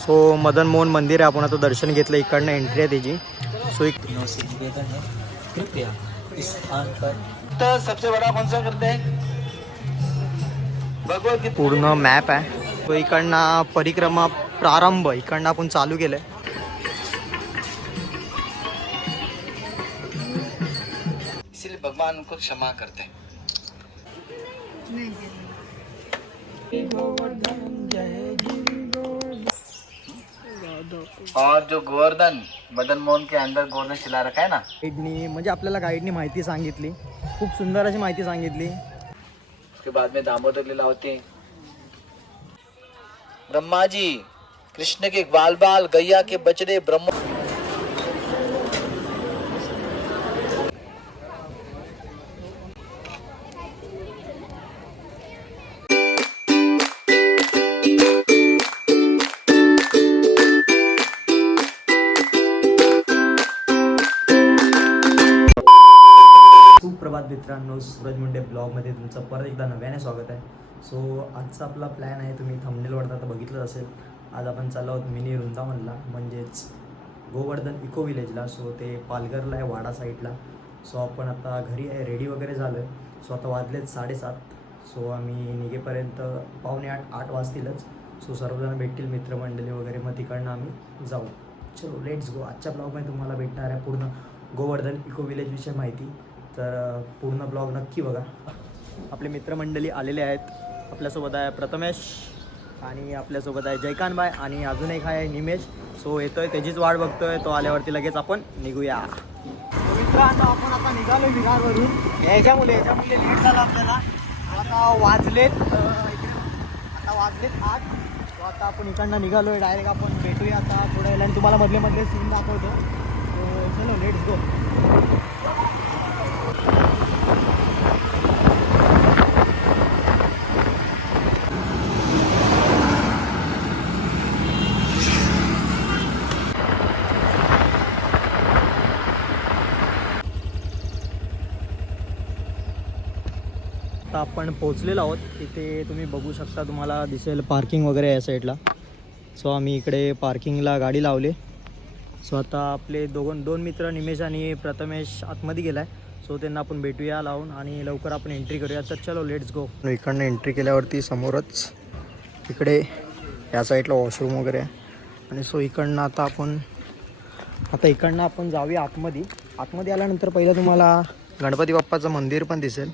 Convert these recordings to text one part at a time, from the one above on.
So Madan Mohan मंदिर आहे, आपण आता दर्शन घेतलं, इकडनं एंट्री आहे त्याची. सो एक कृपया इस स्थान पर तो सबसे बड़ा कौन सा करते हैं भगवत गीता पूर्ण मॅप आहे. तो इकडनं परिक्रमा प्रारंभ इकडनं आपण चालू केलंय. इसलिए भगवान उनको क्षमा करते हैं. और जो गोवर्धन मदन मोहन के अंदर गोवर्धन शिला रखा है ना, गाईडनी म्हणजे आपल्याला गाईडनी माहिती सांगितली, खूप सुंदर अशी माहिती सांगितली. उसके बाद में दामोदर लीला होती है. ब्रह्मा जी कृष्ण के बाल बाल गैया के बछड़े ब्रह्म सुप्रभात मित्रांनो, सूरज मुंडे ब्लॉगमध्ये तुमचं परत एकदा नव्याने स्वागत आहे. सो आजचा आपला प्लॅन आहे, तुम्ही थंबनेलवर आता बघितलं असेल. आज आपण चाललो आहोत मिनी वृंदावनला, म्हणजेच गोवर्धन इको विलेजला. सो ते पालघरला आहे, वाडा साईडला. सो आपण आता घरी आहे, रेडी वगैरे झालं आहे. सो आता वाजलेत 7:30. सो आम्ही निघेपर्यंत 7:45-8 वाजतीलच. सो सर्वजण भेटतील, मित्रमंडळी वगैरे, मग तिकडनं आम्ही जाऊ. चलो लेट्स गो. आजच्या ब्लॉगमध्ये तुम्हाला भेटणार आहे पूर्ण गोवर्धन इको विलेजविषयी माहिती, तर पूर्ण ब्लॉग नक्की बघा. आपले मित्रमंडळी आलेले आहेत. आपल्यासोबत आहे प्रथमेश आणि आपल्यासोबत आहे जयकांतबाई आणि अजून एक आहे निमेश. सो येतोय, त्याचीच वाट बघतोय. तो आल्यावरती लगेच आपण निघूया. मित्रांनो, आपण आता निघालो विरारवरून. याच्यामुळे लेट झाला आपल्याला. आता वाजलेत 8. सो आता आपण इकडनं निघालो आहे. डायरेक्ट आपण भेटूया आता थोड्या वेळाने. तुम्हाला मधले सीन दाखवतो. चलो लेट्स गो. आता आपण पोहोचलेलो आहोत. इथे तुम्ही बघू शकता, तुम्हाला दिसेल पार्किंग वगैरे या साईडला. सो आम्ही इकडे पार्किंगला गाडी लावली. सो आता आपले दोन मित्र निमेश आणि प्रथमेश आतमध्ये गेला आहे. सो त्यांना आपण भेटूया लावून आणि लवकर आपण एंट्री करूया. तर चलो लेट्स गो. इकडनं एंट्री केल्यावरती समोरच इकडे या साईडला वॉशरूम वगैरे आहे. आणि सो इकडनं इकडनं आपण जाऊया आतमध्ये. आल्यानंतर पहिलं तुम्हाला गणपती बाप्पाचं मंदिर पण दिसेल.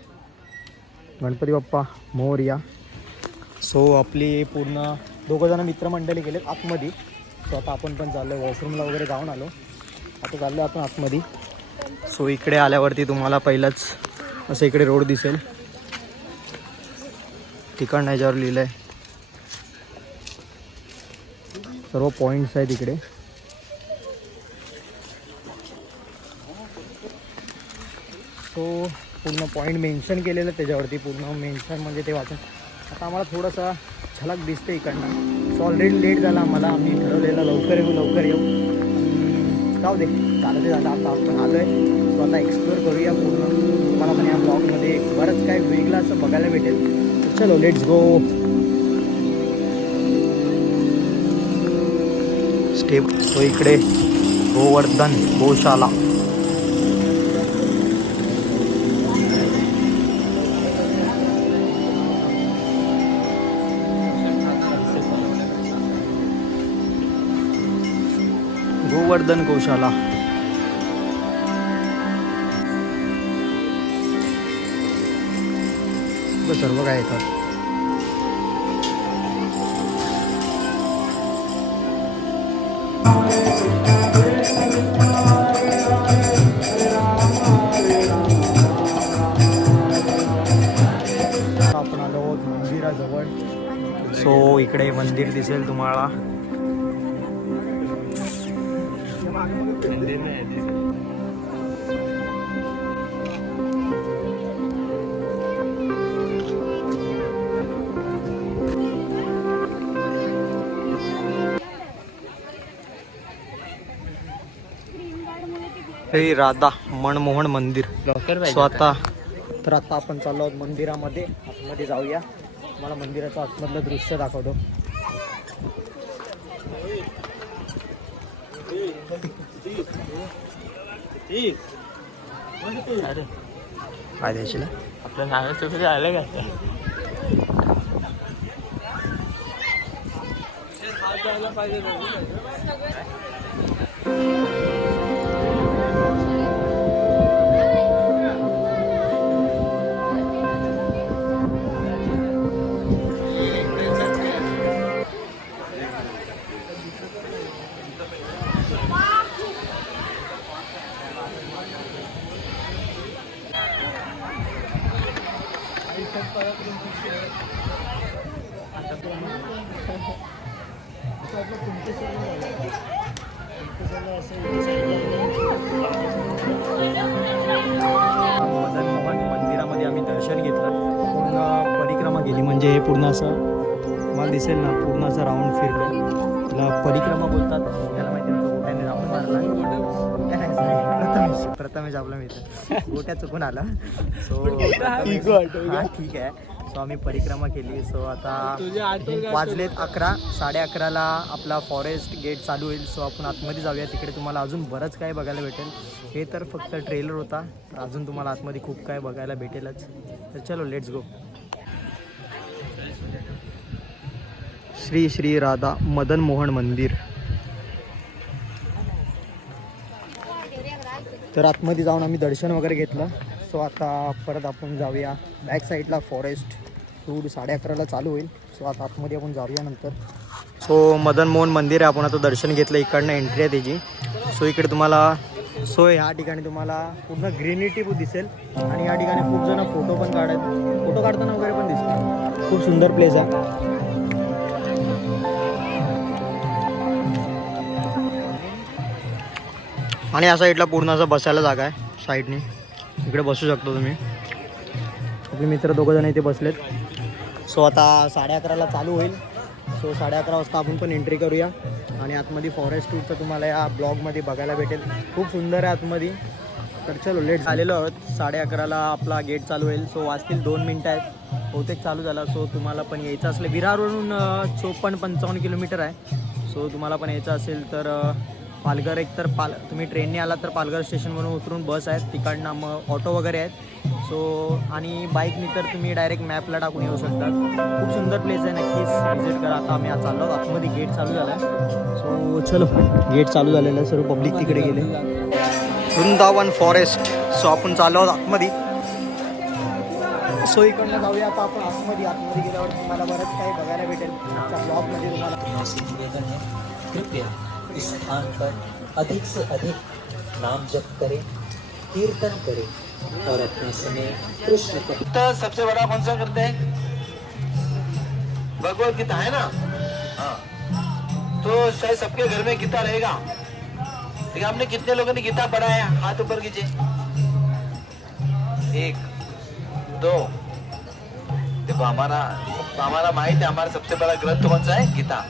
गणपती बाप्पा मोरया. सो आपली पूर्ण 2 जण मित्रमंडळी गेलेत आतमध्ये. सो आता आपण पण चाललो आहे, वॉशरूमला वगैरे जाऊन आलो. आता चाललो आपण आतमध्ये. सो इकडे आल्यावरती तुम्हाला पहिलंच असं इकडे रोड दिसेल. ठिकाण ह्याच्यावर लिहिलं आहे, सर्व पॉईंट्स आहेत इकडे. सो पूर्ण पॉईंट मेन्शन केलेलं त्याच्यावरती, पूर्ण मेन्शन म्हणजे ते वाचून आता आम्हाला थोडंसं झलक दिसते इकडनं. सो ऑलरेडी लेट झाला आम्हाला. आम्ही ठरवलेलं लवकर येऊ. जाऊ दे, झालं ते झालं. आता आपण आलो आहे. सो आता एक्सप्लोअर करूया पूर्ण. तुम्हाला पण या ब्लॉगमध्ये बरंच काय वेगळं असं बघायला भेटेल. चलो लेट्स गो. स्टेप. सो इकडे गोवर्धन गोशाला. गोवर्धन गौशाला. सर्व काय येतात. आपण आलो आहोत मंदिराजवळ. सो इकडे मंदिर दिसेल तुम्हाला. हे राधा मनमोहन मंदिर. सो आता आपण चाललो आहोत मंदिरामध्ये. आतमध्ये जाऊया, मला मंदिराचं आतमधलं दृश्य दाखवतो. अरे काय द्यायची आपल्या नावाचं कधी आलं का मदन मोहन मंदिरामध्ये आम्ही दर्शन घेतलं, पूर्ण परिक्रमा केली. म्हणजे हे पूर्ण असं मला दिसेल ना, पूर्ण असं राऊंड फिरलो. त्याला परिक्रमा बोलतात. त्याला माहिती नव्हतं. गोट्याने राऊंड मारला. प्रथमेश आपला मित्र गोट्या चुकून आला. सो हां ठीक आहे. सो आम्ही परिक्रमा केली. सो आता वाजलेत 11, 11:30ला आपला फॉरेस्ट गेट चालू होईल. सो आपण आतमध्ये जाऊया. तिकडे तुम्हाला अजून बरंच काय बघायला भेटेल. हे तर फक्त ट्रेलर होता, तर अजून तुम्हाला आतमध्ये खूप काय बघायला भेटेलच. तर चलो लेट्स गो. श्री श्री राधा मदन मोहन मंदिर. तर आतमध्ये जाऊन आम्ही दर्शन वगैरे घेतलं. सो आता परत आपण जाऊया बॅक साईडला. फॉरेस्ट टूर 11:30ला चालू होईल. सो आता आतमध्ये आपण जाऊया नंतर. सो मदन मोहन मंदिर आहे. आपण आता दर्शन घेतलं. इकडनं एंट्री आहे त्याची. सो इकडे तुम्हाला ह्या ठिकाणी तुम्हाला पूर्ण ग्रीनिटी दिसेल. आणि या ठिकाणी खूप जण फोटो काढताना वगैरे पण दिसतात. खूप सुंदर प्लेस आहे. आणि या साईडला पूर्ण असं बसायला जागा आहे साईडनी. इकडे बसू शकतो तुम्ही. आपले मित्र दोघंजण इथे बसलेत. सो आता 11:30ला चालू होईल. सो 11:30 वाजता आपण पण एंट्री करूया. आणि आतमध्ये फॉरेस्ट टूरचं तुम्हाला या ब्लॉगमध्ये बघायला भेटेल. खूप सुंदर आहे आतमध्ये. तर चलो लेट झालेलो आहोत. 11:30ला आपला गेट चालू होईल. सो वाजतील 2 मिनटं आहेत. बहुतेक चालू झाला. सो तुम्हाला पण यायचं असले विरारवरून 54-55 किलोमीटर आहे. सो तुम्हाला पण यायचं असेल तर पालघर एकतर तुम्ही ट्रेनने आला तर पालघर स्टेशनवरून उतरून बस आहेत. तिकडनं मग ऑटो वगैरे आहेत. सो आणि बाईकने तर तुम्ही डायरेक्ट मॅपला टाकून येऊ शकतात. खूप सुंदर प्लेस आहे. नक्कीच व्हिजिट करा. आता आम्ही आज चाललो आहोत. आतमध्ये गेट चालू झाला आहे. सो चलो गेट चालू झालेलं आहे. सर्व पब्लिक तिकडे गेले. वृंदावन फॉरेस्ट. सो आपण चाललो आहोत आतमध्ये. सो इकडनं जाऊया आता आपण आतमध्ये. आतमध्ये गेल्यावर तुम्हाला बरंच काही बघायला भेटेल. त्या ब्लॉगमध्ये तुम्हाला निवेदन है, कृपया इस स्थान पर अधिक से अधिक नाम जप करें, कीर्तन करें और अपना समय कृष्ण को। तो सबसे बड़ा कौन सा करते हैं? भगवत गीता है ना? हाँ। तो शायद सबके घर में गीता रहेगा। लेकिन हमने कितने लोगों ने गीता पढ़ा है? हाथ ऊपर कीजिए। 1, 2। देखो हमारा माहित है हमारा सबसे बड़ा ग्रंथ कौन सा है? गीता।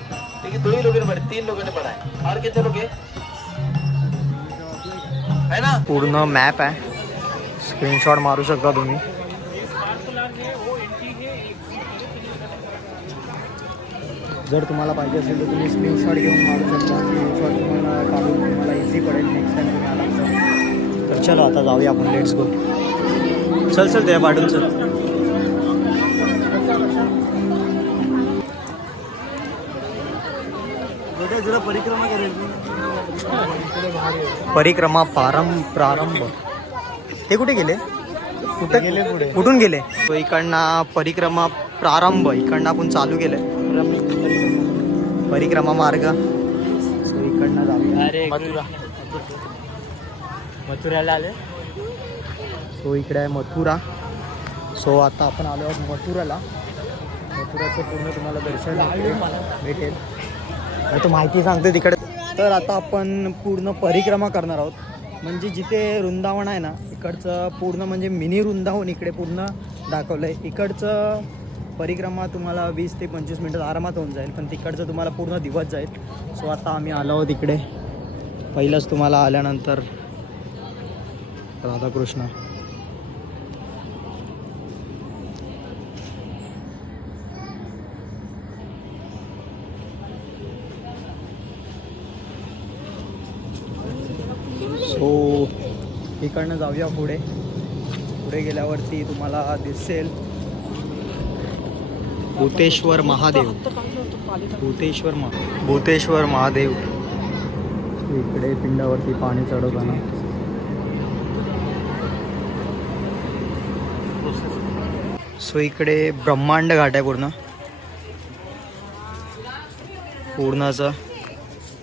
लेकिन 2 ही लोगों ने पढ़ा, 3 लोगों ने पढ़ा है। और कितने लोग है ना? पूर्ण मॅप आहे. स्क्रीनशॉट मारू शकता तुम्ही. जर तुम्हाला पाहिजे असेल तर तुम्ही स्क्रीनशॉट घेऊन मारू शकता. स्क्रीनशॉट तुम्हाला काढून तुम्हाला इझी पडेल नेक्स्ट टाइम तुम्ही आला. तर चलो आता जाऊया आपण. Let's go. चल त्या पाठवून चल. परिक्रमा करेल. परिक्रमा प्रारंभ. ते कुठे गेले? कुठे गेले? पुढे कुठून गेले? तो इकडनं परिक्रमा प्रारंभ. इकडनं आपण चालू केलं परिक्रमा मार्ग. सो इकडनं जाऊया. मथुराला आले. सो इकडे आहे मथुरा. सो आता आपण आलो आहोत मथुराला. मथुराचं पूर्ण तुम्हाला दर्शन भेटेल. तो माहिती सांगते तिकडे. तर आता आपण पूर्ण परिक्रमा करणार आहोत. म्हणजे जिथे वृंदावन आहे ना, इकडचं पूर्ण म्हणजे मिनी वृंदावन इकडे पूर्ण दाखवलं आहे. इकडचं परिक्रमा तुम्हाला 20 ते 25 मिनटात आरामात होऊन जाईल. पण तिकडचं तुम्हाला पूर्ण दिवस जाईल. सो आता आम्ही आलो आहोत इकडे. पहिलंच तुम्हाला आल्यानंतर राधाकृष्ण. सो इकडनं जाऊया पुढे. पुढे गेल्यावरती तुम्हाला दिसेल भूतेश्वर महादेव. भूतेश्वर महादेव इकडे पिंडावरती पाणी चढवताना. सो इकडे ब्रह्मांड घाट आहे पूर्णाचा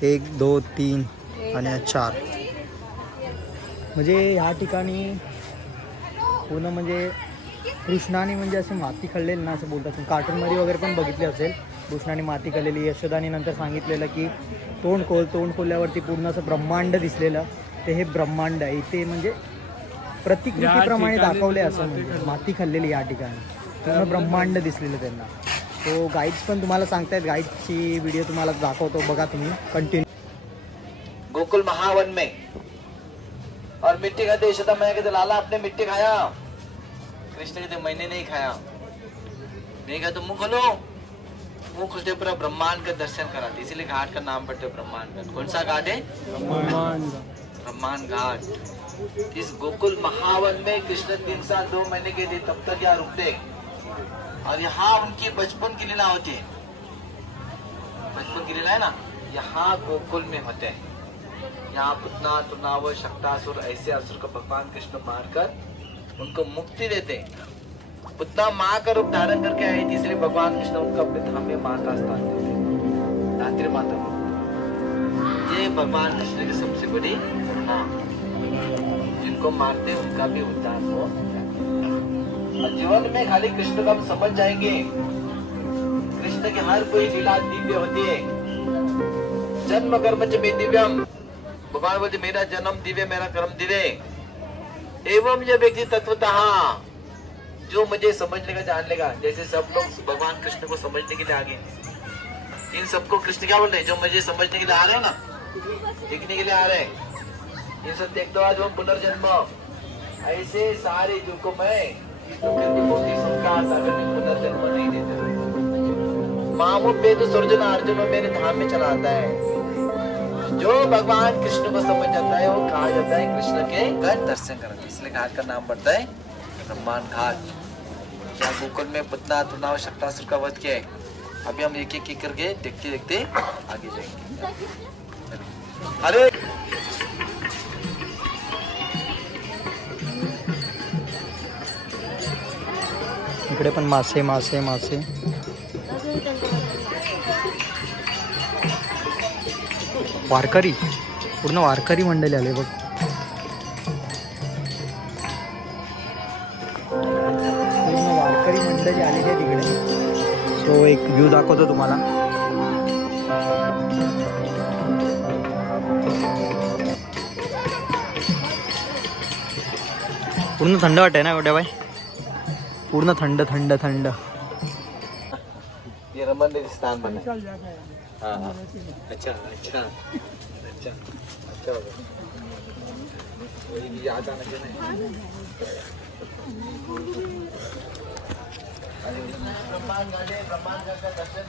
1 2 3 आणि 4. म्हणजे ह्या ठिकाणी पूर्ण म्हणजे कृष्णाने म्हणजे असे माती खाल्लेली ना असं बोलतात. कार्टूनमध्ये वगैरे पण बघितले असेल. कृष्णाने माती खाल्लेली. यशोदाने नंतर सांगितलेलं की तोंड खोलल्यावरती पूर्ण असं ब्रह्मांड दिसलेलं. ते हे ब्रह्मांड आहे इथे म्हणजे प्रतिकृतीप्रमाणे दाखवले असं म्हणजे माती खाल्लेली या ठिकाणी पूर्ण ब्रह्मांड दिसलेलं त्यांना. तो गाईड्स पण तुम्हाला सांगतायत. गाईडची व्हिडिओ तुम्हाला दाखवतो बघा तुम्ही कंटिन्यू. गोकुल महावन में और मिट्टी खाते यशोदा मैया कहते लाला आपने मिट्टी खाया. कृष्ण कहते मैंने नहीं खाया. नहीं खाया तो मुंह खोलो. मुंह खोलते पूरा ब्रह्मांड का दर्शन कराते. इसीलिए घाट का नाम पड़ता है ब्रह्मांड घाट. कौन सा घाट है? ब्रह्मांड घाट. इस गोकुल महावन में कृष्ण 3 साल 2 महीने के लिए तब तक यहाँ रुकते और यहाँ उनकी बचपन की लीला होती है. बचपन की लीला है ना यहाँ गोकुल में होते हैं. यहाँ पुतना तुनाव शक्तासुर ऐसे असुर को भगवान कृष्ण मारकर उनको मुक्ति देते हैं. पुतना माँ का रूप धारण करके आई थी इसलिए भगवान कृष्ण उनको अपने धाम में माता स्थान देते. धात्री माता को ये भगवान कृष्ण की सबसे बड़ी माँ. जिनको मारते उनका भी उद्धार हो. जीवन में खाली कृष्ण को हम समझ जाएंगे. कृष्ण की हर कोई लीला दिव्य होती है. जन्म कर्म च मे दिव्यम. भगवान बोलते मेरा जन्म दिव्य मेरा कर्म दिव्य. एवं जब व्यक्ति तत्वतः जो मुझे समझ लेगा जान लेगा. जैसे सब लोग भगवान कृष्ण को समझने के लिए आगे. इन सबको कृष्ण क्या बोल रहे हैं? जो मुझे समझने के लिए आ रहे हैं ना देखने के लिए आ रहे हैं. ये सब देख दो आज वो पुनर्जन्म. ऐसे सारे जो को मैं सागर में पुनर्जन्म नहीं देते. मामू पे तो सुरजन अर्जुन मेरे धाम में चला आता है. जो भगवान कृष्ण को समझ जाता है वो कहा जाता है कृष्ण के घाट दर्शन करना. इसलिए घाट का नाम पड़ता है ब्रह्मांड घाट. यहाँ गोकुल में पुतना तुनाव शक्तासुर का वध किया है. अभी हम एक एक करके देखते देखते आगे जाएंगे. अरे इकडे पण मासे मासे मासे. वारकरी पूर्ण वारकरी मंडळी आले बघ. पूर्ण वारकरी मंडळी आलेली आहे तिकडे. सो एक व्ह्यू दाखवतो तुम्हाला. पूर्ण थंड वाटत आहे ना एवढ्या बाय. पूर्ण थंड थंड थंड. ये रमन देवी स्थान बना है. हाँ हाँ अच्छा अच्छा अच्छा अच्छा होगा. वही याद आना चाहिए.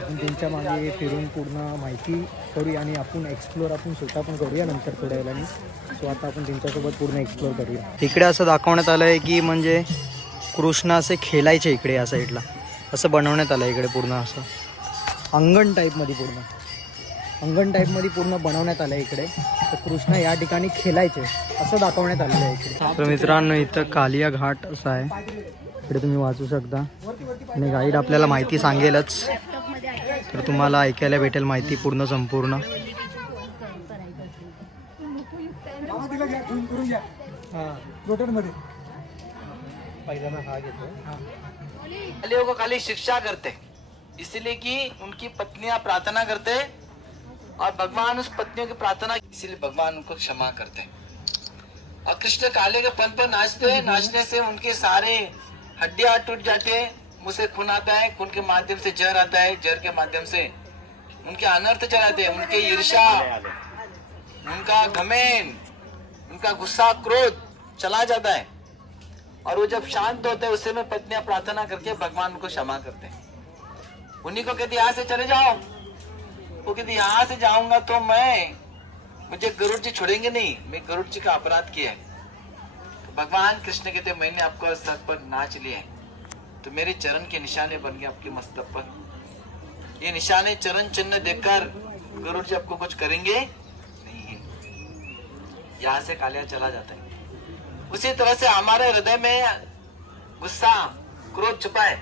आपण त्यांच्या मागे फिरून पूर्ण माहिती करूया आणि आपण एक्सप्लोर आपण स्वतः पण करूया नंतर थोड्या वेळाने. सो आता आपण त्यांच्यासोबत पूर्ण एक्सप्लोर करूया. इकडे असं दाखवण्यात आलं आहे की म्हणजे कृष्ण असे खेळायचे इकडे या साईडला. असं बनवण्यात आलं इकडे पूर्ण असं अंगण टाईपमध्ये पूर्ण बनवण्यात आलं आहे इकडे. तर कृष्ण या ठिकाणी खेळायचे असं दाखवण्यात आलेलं आहे इकडे. तर मित्रांनो इथं कालिया घाट असा आहे. इकडे तुम्ही वाचू शकता आणि गाईड आपल्याला माहिती सांगेलच. तर तुम्हाला ऐकायला भेटेल माहिती पूर्ण संपूर्ण. को खाली शिक्षा करते इसलिए कि उनकी पत्नियां प्रार्थना करते और भगवान उस पत्नियों की प्रार्थना इसलिए भगवान उनको क्षमा करते. और कृष्ण काले के पन पर नाचते. नाचने से उनके सारे हड्डियां टूट जाते हैं. मुंह से खून आता है. खून के माध्यम से जहर आता है. जहर के माध्यम से उनके अनर्थ चलाते हैं. उनके ईर्ष्या उनका घमेंड उनका गुस्सा क्रोध चला जाता है. और वो जब शांत होते हैं उससे में पत्नियां प्रार्थना करके भगवान उनको क्षमा करते हैं. उन्हीं को कहती यहाँ से चले जाओ. वो कहती यहाँ से जाऊंगा तो मुझे गरुड़ जी छोड़ेंगे नहीं. मैं गरुड़ जी का अपराध किया है भगवान कृष्ण कहते मैंने आपको सर पर नाच लिया है, तो मेरे चरण के निशाने बन गए आपके मस्तक पर। ये निशाने चरण चिन्ह देखकर गुरु जी आपको कुछ करेंगे नहीं है, यहाँ से कालिया चला जाता है। उसी तरह से हमारे हृदय में गुस्सा क्रोध छुपा है,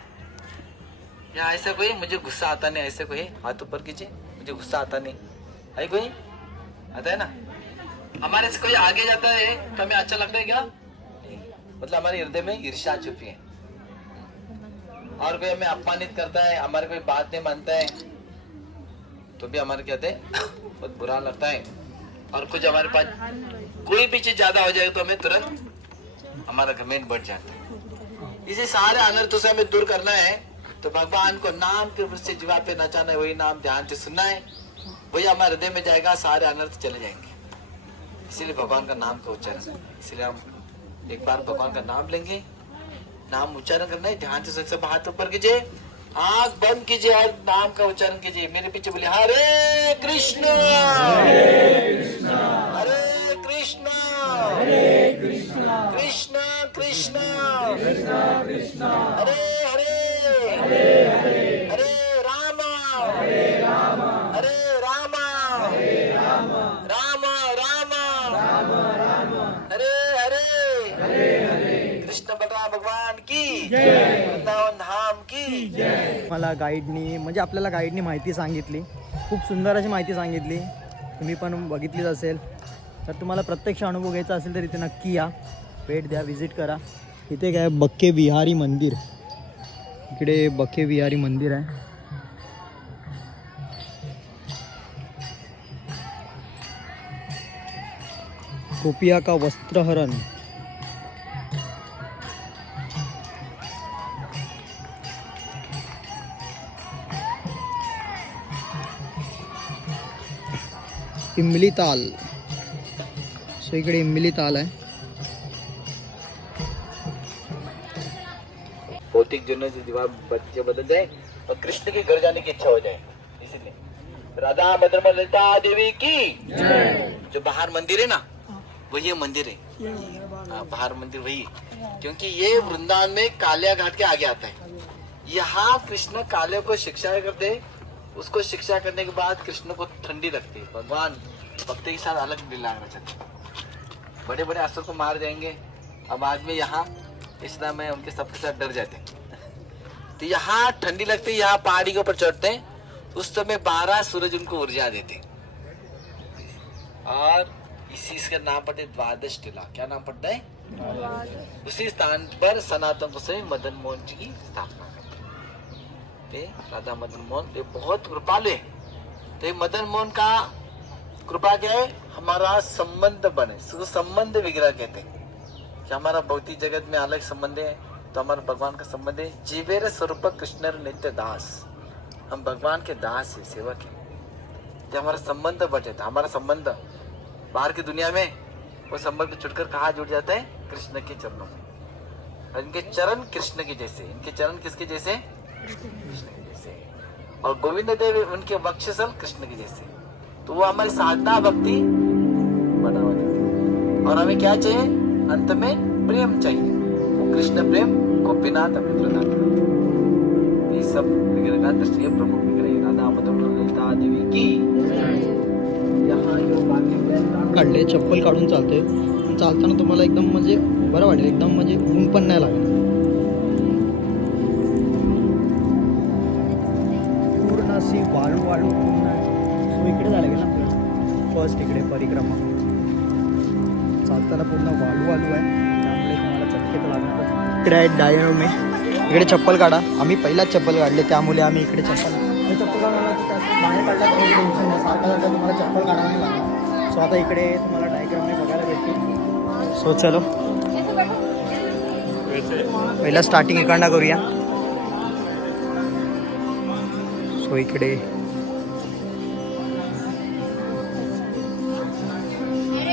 या ऐसा कोई मुझे गुस्सा आता नहीं, ऐसे कोई हाथ ऊपर कीजिए, मुझे गुस्सा आता नहीं है, कोई आता है ना? हमारे से कोई आगे जाता है तो हमें अच्छा लगता है क्या? मतलब हमारे हृदय में ईर्ष्या छुपी है। और कोई हमें अपमानित करता है, हमारे कोई बात नहीं मानता है, तो भी हमारे कहते हैं बहुत बुरा लगता है। और कुछ हमारे पास कोई भी चीज ज्यादा हो जाए तो हमें तुरंत हमारा घमंड बढ़ जाता है। इसे सारे अनर्थों से हमें दूर करना है, तो भगवान को नाम के रूप से जीवा पे नचाना है, वही नाम ध्यान से सुनना है, वही हमारे हृदय में जाएगा, सारे अनर्थ चले जाएंगे। इसीलिए भगवान का नाम का उच्चारण, इसलिए हम एक बार भगवान का नाम लेंगे, नाम उच्चारण करना है, ध्यान से सब हाथ ऊपर कीजिए, आंख बंद कीजिए और नाम का उच्चारण कीजिए। मेरे पीछे बोलिए हरे कृष्ण हरे कृष्ण कृष्ण कृष्ण हरे हरे हरे राम हरे राम राम राम हरे हरे कृष्ण बलराम भगवान की वृंदावन धाम की मला गाईडनी म्हणजे आपल्याला गाईडनी माहिती सांगितली, खूप सुंदर अशी माहिती सांगितली, तुम्ही पण बघितलीच असेल। तर तुम्हाला प्रत्यक्ष अनुभव घ्यायचा असेल तर इथे नक्की या, भेट द्या, विजिट करा। इथे काय बक्के विहारी मंदिर, इकडे बक्के विहारी मंदिर आहे। गोपिया का वस्त्रहरण, इमली ताल, सो इकडे इमली ताल आहे। भौतिक जीवन से दीवार बच्चे बदल जाए और कृष्ण के घर जाने की इच्छा हो जाए, इसीलिए राधा मदन ललिता देवी की जो बाहर मंदिर है ना, वही मंदिर है। हाँ, बाहर मंदिर वही है, क्योंकि ये वृंदावन में कालिया घाट के आगे आता है। यहाँ कृष्ण कालिया को शिक्षा करते, उसको शिक्षा करने के बाद कृष्ण को ठंडी लगती है। भगवान भक्त के साथ अलग लीला करना चाहते, बड़े बड़े असुर को मार देंगे, अब आज में यहाँ इसलिए में उनके सबके साथ डर जाते हैं। तो यहाँ ठंडी लगती है, यहाँ पहाड़ी के ऊपर चढ़ते हैं, उस समय 12 सूरज उनको ऊर्जा देते, और इसी इसका नाम पड़ता है द्वादश टीला। क्या नाम पड़ता है? उसी स्थान पर सनातन गोस्वामी मदन मोहन जी की स्थापना करते हैं। राधा मदन मोहन ये बहुत कृपालु है। तो ये मदन मोहन का कृपा क्या है? हमारा संबंध बने, संबंध विग्रह कहते हैं कि हमारा भौतिक जगत में अलग संबंध है, तो हमारा भगवान का संबंध है जीवेर स्वरूप कृष्ण नित्य दास। हम भगवान के दास है, सेवक है, तो हमारा संबंध बढ़ जाता है। हमारा संबंध बाहर की दुनिया में वो संबंध छुटकर कहाँ जुड़ जाता है? कृष्ण के चरणों में। और इनके चरण कृष्ण के जैसे, इनके चरण किसके जैसे? कृष्ण के जैसे। और गोविंद देव उनके वक्षस्थल कृष्ण के जैसे। तो वो हमारी साधना भक्ति बढ़ावा देते हैं। और हमें क्या चाहिए? अंत में प्रेम चाहिए, कृष्ण प्रेम गोपीनाथ हमें प्रदान करते हैं। ये सब विग्रह का दृष्टि प्रमुख विग्रह राधा मदन ललिता देवी की। यहाँ काढले, चप्पल काढून चालते, चालताना तुम्हाला एकदम म्हणजे बरं वाटेल, एकदम म्हणजे ऊन पण नाही लागणार। पूर्ण अशी वाळू वाळू पूर्ण आहे। सो इकडे झालं ना आपल्याला फर्स्ट इकडे परिक्रमा, चालताना पूर्ण वाळू वाळू आहे, त्यामुळे तुम्हाला चटके तर लागणारच। इकडे आहे डायनो में, इकडे चप्पल काढा। आम्ही पहिलाच चप्पल काढले, त्यामुळे आम्ही इकडे चप्पल काढायला बाहेर काढला तर टेन्शन नाही, सारखा सारखा तुम्हाला चप्पल काढावं नाही लागणार। सो आता इकडे तुम्हाला डायग्राम में बघायला भेटतील। सो चलो पहिला स्टार्टिंग इकडनं करूया। सो इकडे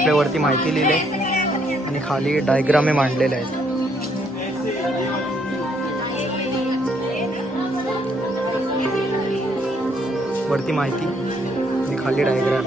वरती माहिती लिहिले आणि खाली डायग्रामे मांडलेले आहेत। वरती माहिती आणि खाली डायग्राम।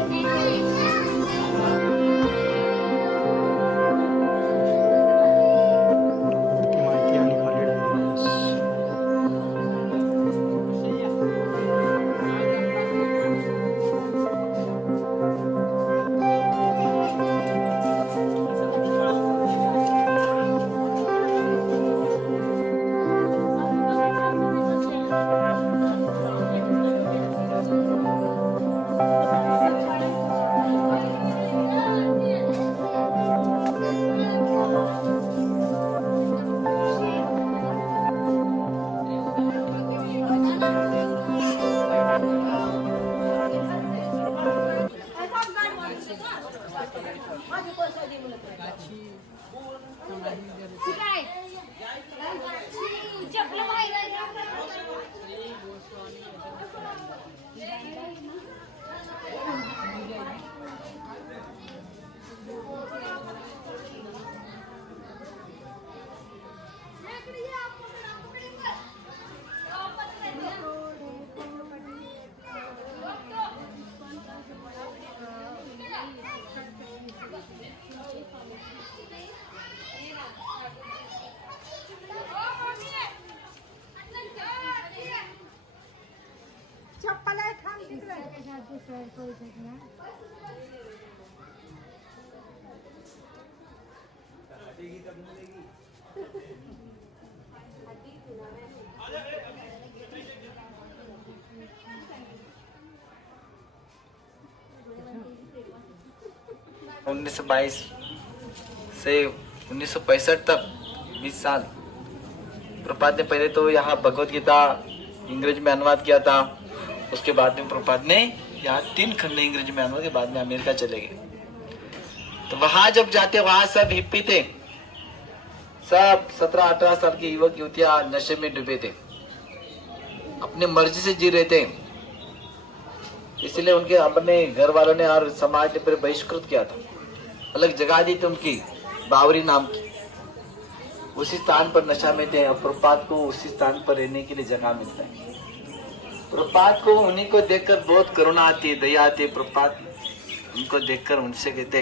चप्पल आहे थांब तिकडे उन्नीस सौ 22 से 1965 तक 20 साल प्रपात ने पहले तो यहाँ भगवत गीता अंग्रेजी में अनुवाद किया था। उसके बाद में प्रपात ने यहाँ 3 खंड अंग्रेजी में अनुवाद के बाद में अमेरिका चले गए। तो वहां जब जाते वहां सब हिप्पी थे, सब 17-18 साल के युवक युवतियां नशे में डूबे थे, अपने मर्जी से जी रहे थे। इसलिए उनके अपने घर वालों ने और समाज ने पूरे बहिष्कृत किया था, अलग जगह दी थी उनकी, बावरी नाम की। उसी स्थान पर नशा में थे और प्रपात को उसी स्थान पर रहने के लिए जगह मिलता है। प्रपात को उन्हीं को देखकर बहुत करुणा आती है, दया आती है। प्रपात उनको देखकर उनसे कहते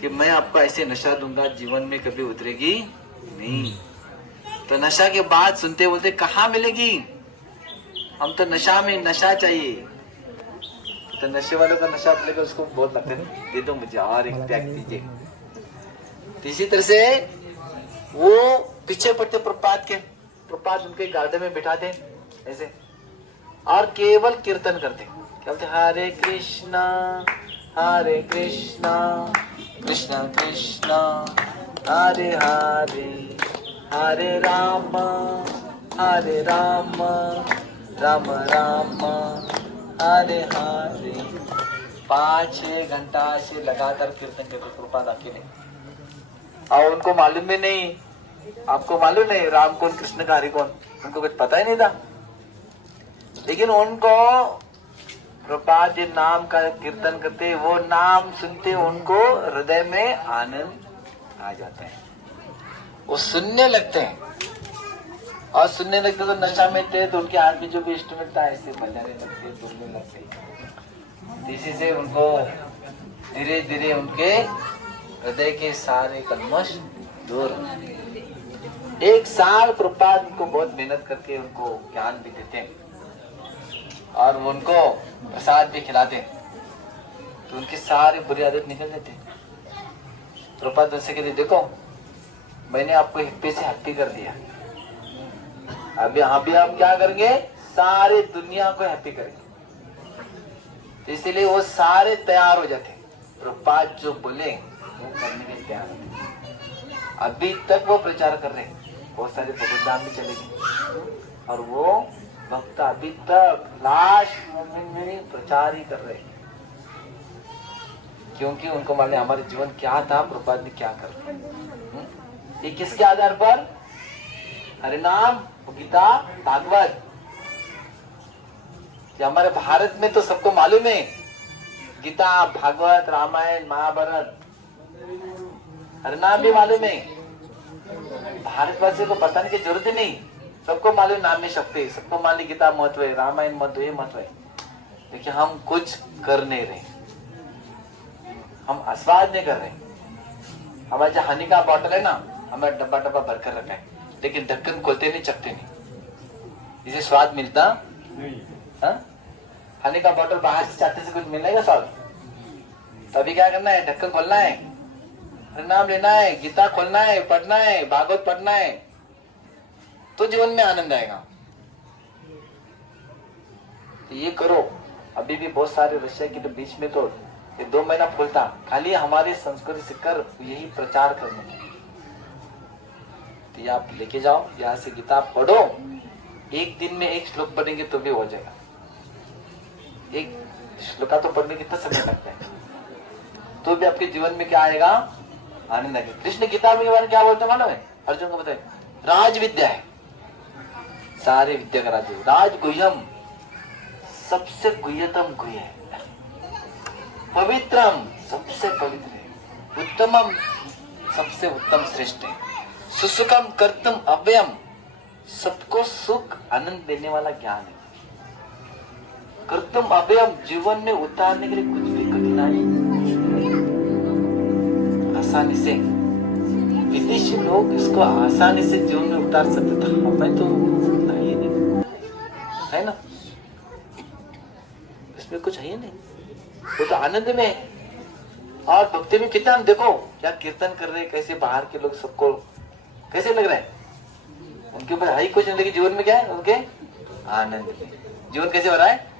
कि मैं आपको ऐसे नशा दूंगा जीवन में कभी उतरेगी नहीं। तो नशा के बाद सुनते बोलते कहाँ मिलेगी, हम तो नशा में, नशा चाहिए। तो नशे वालों का नशा लेकर उसको बहुत लगता है, दे दो मुझे और एक त्याग दीजिए। तो इसी तरह से वो पीछे पड़ते प्रपात के, प्रपात उनके गार्डन में बिठाते ऐसे और केवल कीर्तन करते, क्या बोलते, हरे कृष्णा कृष्णा कृष्णा हरे हरे, हरे राम राम राम हरे हरे। 5-6 घंटा से लगातार कीर्तन करते प्रपात अकेले। और उनको मालूम भी नहीं, आपको मालूम नहीं राम कौन कृष्ण का हरि कौन, उनको कुछ पता ही नहीं था। लेकिन उनको प्रपात जिन नाम का कीर्तन करते, वो नाम सुनते उनको हृदय में आनंद आ जाता है, वो सुनने लगते हैं। और सुनने लगते तो नशा में थे, तो उनके हाथ में जो भी इंस्ट्रूमेंट था ऐसे बजाने लगते, बोलने लगते। इसी से उनको धीरे धीरे उनके हृदय के सारे कलमश दूर। 1 साल प्रपात को बहुत मेहनत करके उनको ज्ञान भी देते हैं और उनको प्रसाद भी खिलाते, तो उनकी सारी बुरी आदत निकल जाती। प्रपात से कहते, देखो मैंने आपको हिप्पी से हैप्पी कर दिया, अभी आप क्या करेंगे, सारे दुनिया को हैप्पी करेंगे। तो इसीलिए वो सारे तैयार हो जाते, प्रपात जो बोले वो करने के तैयार होते। अभी तक वो प्रचार कर रहे, बहुत सारे भगवत धाम भी चले गए और वो भक्त अभी तक लास्ट मोमेंट में प्रचार ही कर रहे, क्योंकि उनको मालूम हमारे जीवन क्या था, प्रपात ने क्या कर। ये किसके आधार पर, हरिनाम, गीता, भागवत। हमारे भारत में तो सबको मालूम है, गीता, भागवत, रामायण, महाभारत, हरिनाम भी मालूम है। भारतवासियों को बताने की जरूरत ही नहीं, सबको मालूम नाम में शक्ति, सबको मालूम गीता महत्व है, रामायण महत्व है, महत्व है। लेकिन हम कुछ कर नहीं रहे, हम आस्वाद नहीं कर रहे। हमारे जो हनी का बॉटल है ना, हमें डब्बा डब्बा भरकर रखा है, लेकिन ढक्कन खोलते नहीं, चखते नहीं, इसे स्वाद मिलता हाँ? हनी का बॉटल बाहर से चाटने से कुछ मिलेगा स्वाद? तो अभी क्या करना है, ढक्कन खोलना है, नाम लेना है, गीता खोलना है, पढ़ना है, भागवत पढ़ना है, तो जीवन में आनंद आएगा। तो ये करो। अभी भी बहुत सारे रशिया के बीच में तो ये 2 महीना फूलता, खाली हमारी संस्कृति सीखकर यही प्रचार करने। तो ये आप लेके जाओ, यहाँ से गीता पढ़ो, एक दिन में 1 श्लोक पढ़ेंगे तो भी हो जाएगा। 1 श्लोका तो पढ़ने कितना समय लगता है, भी आपके जीवन में क्या आएगा, आनंद आएगा। कृष्ण गीता में क्या बोलते मालूम है, अर्जुन को बताए, राज विद्या है, सारे विद्या का राज, राज गुह्यम, सबसे गुह्यतम गुह्य है, पवित्रम, सबसे पवित्र है, उत्तमम, सबसे उत्तम श्रेष्ठ है, सुसुखम कर्तम अव्ययम, सबको सुख आनंद देने वाला ज्ञान है, कर्तम अव्ययम, जीवन में उतारने के लिए कुछ भी कठिनाई आसानी से, विदेशी लोग इसको आसानी से जीवन में उतार सकते थे, हमें तो नहीं, है ना, इसमें कुछ है ही नहीं, वो तो आनंद में है। और भक्ति में कितना, देखो क्या कीर्तन कर रहे हैं, कैसे बाहर के लोग सबको कैसे लग रहा है, उनके ऊपर हाई कुछ नहीं, लेकिन जीवन में क्या है उनके, आनंद में, जीवन कैसे हो रहा है।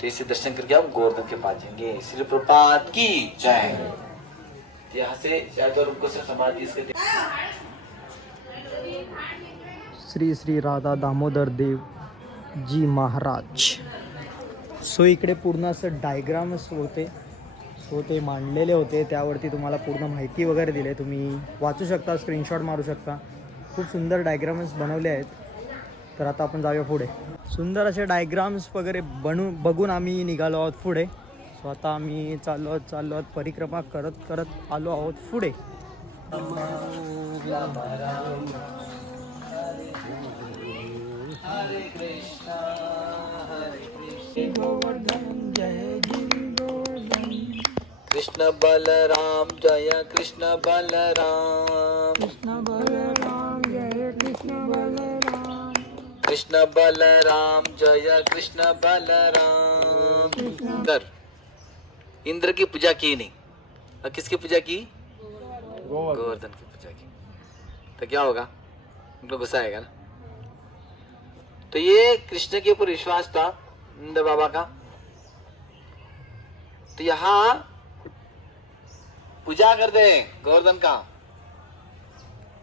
तो इसे दर्शन करके हम गोवर्धन के पास जाएंगे। श्री प्रभुपाद की जय। यहाँ से शायद और उनको से समाधि इसके श्री श्री राधा दामोदर देव जी महाराज। सो इकडे पूर्ण असं डायग्राम्स होते, सो ते मांडलेले होते, त्यावरती तुम्हाला पूर्ण माहिती वगैरे दिली, तुम्ही वाचू शकता, स्क्रीनशॉट मारू शकता, खूप सुंदर डायग्राम्स बनवले आहेत। तर आता आपण जाऊया पुढे। सुंदर असे डायग्राम्स वगैरे बघून आम्ही निघालो आहोत पुढे। सो आता आम्ही चाललो आहोत परिक्रमा करत करत आलो आहोत पुढे। कृष्ण बलराम जय कृष्ण बलराम, कृष्ण बलराम जय कृष्ण बलराम, कृष्ण बलराम जय कृष्ण बलराम। इंद्र की पूजा की नहीं, और किसकी पूजा की, गोवर्धन की पूजा की, तो क्या होगा, उनको गुस्सा आएगा ना। तो ये कृष्ण के ऊपर विश्वास था नंद बाबा का। तो यहाँ पूजा करते हैं गोवर्धन का,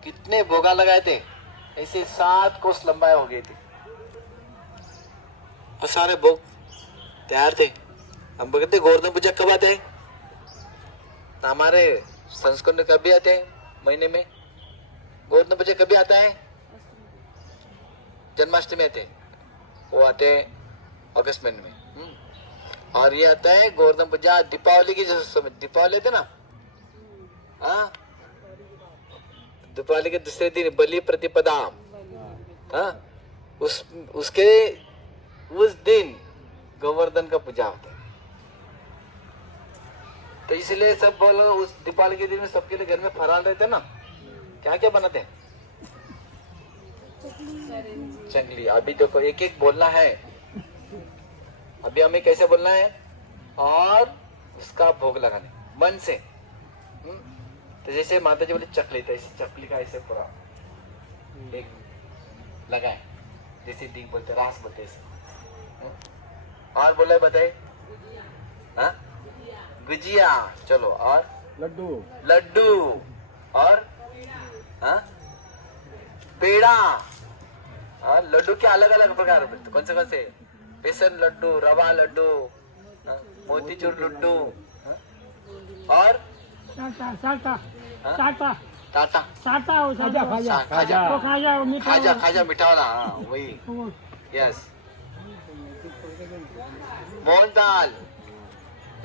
कितने भोगा लगाए थे, ऐसे 7 कोस लंबाई हो गई थी, और सारे भोग तैयार थे। हम बोलते गोवर्धन पूजा कब आते हैं, तो हमारे संस्कृत में कभी आते हैं, महीने में। गोवर्धन पूजा कभी आता है, जन्माष्टमी आते हैं, वो आते हैं अगस्त महीने में। और ये आता है गोवर्धन पूजा दीपावली की, जो दीपावली थे ना, हाँ, दीपावली के दूसरे दिन बलि प्रतिपदा, हाँ, उसके उस दिन गोवर्धन का पूजा होता है। तो इसलिए सब बोलो उस दीपावली के दिन में सबके लिए घर में फराल रहते हैं ना, क्या क्या बनाते हैं, चकली। अभी देखो एक एक बोलना है, अभी हमें कैसे बोलना है, और उसका भोग लगाने मन से। तो जैसे माता जी बोले चकली, तो इस चकली का ऐसे पूरा एक लगाए, जैसे दीप बोलते, रास बोलते ऐसे। और बोले बताए, हाँ, गुजिया, चलो, और लड्डू, और हाँ, पेड़ा। और लड्डू के अलग अलग प्रकार, कौन से, बेसन लड्डू, रवा लड्डू, मोतीचूर लड्डू, और खाजा मीठा वाला, हाँ वही, यस, मोहन दाल,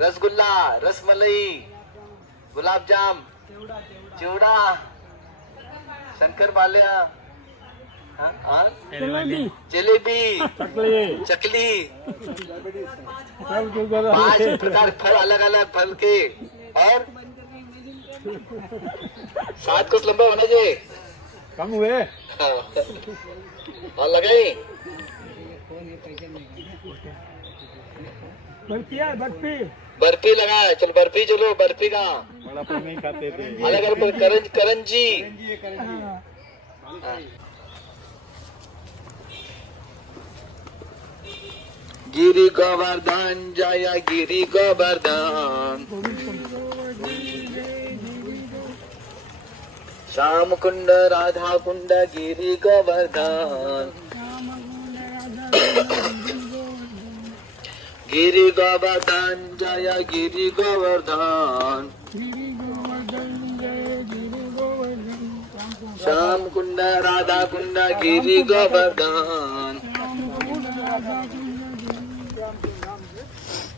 रसगुल्ला, रसमलाई, गुलाब जाम, चिवड़ा, शंकर पालिया, जलेबी, चकली, 5 प्रकार फल, अलग अलग फल के, और 7 कोस लंबा होना चाहिए, कम हुए, और लगाई बर्फी लगाए, चलो बर्फी, चलो बर्फी का बड़ा पर नहीं खाते थे, अलग अलग करंजी, गिरी गोवर्धन जय गिरी गोवर्धन, श्याम कुंड राधा कुंड गिरी गोवर्धन, गिरि गोवर्धन जय गिरि गोवर्धन गिरी गोवर्धन जय गिरी गोवर्धन श्याम कुंड राधा कुंड गिरि गोवर्धन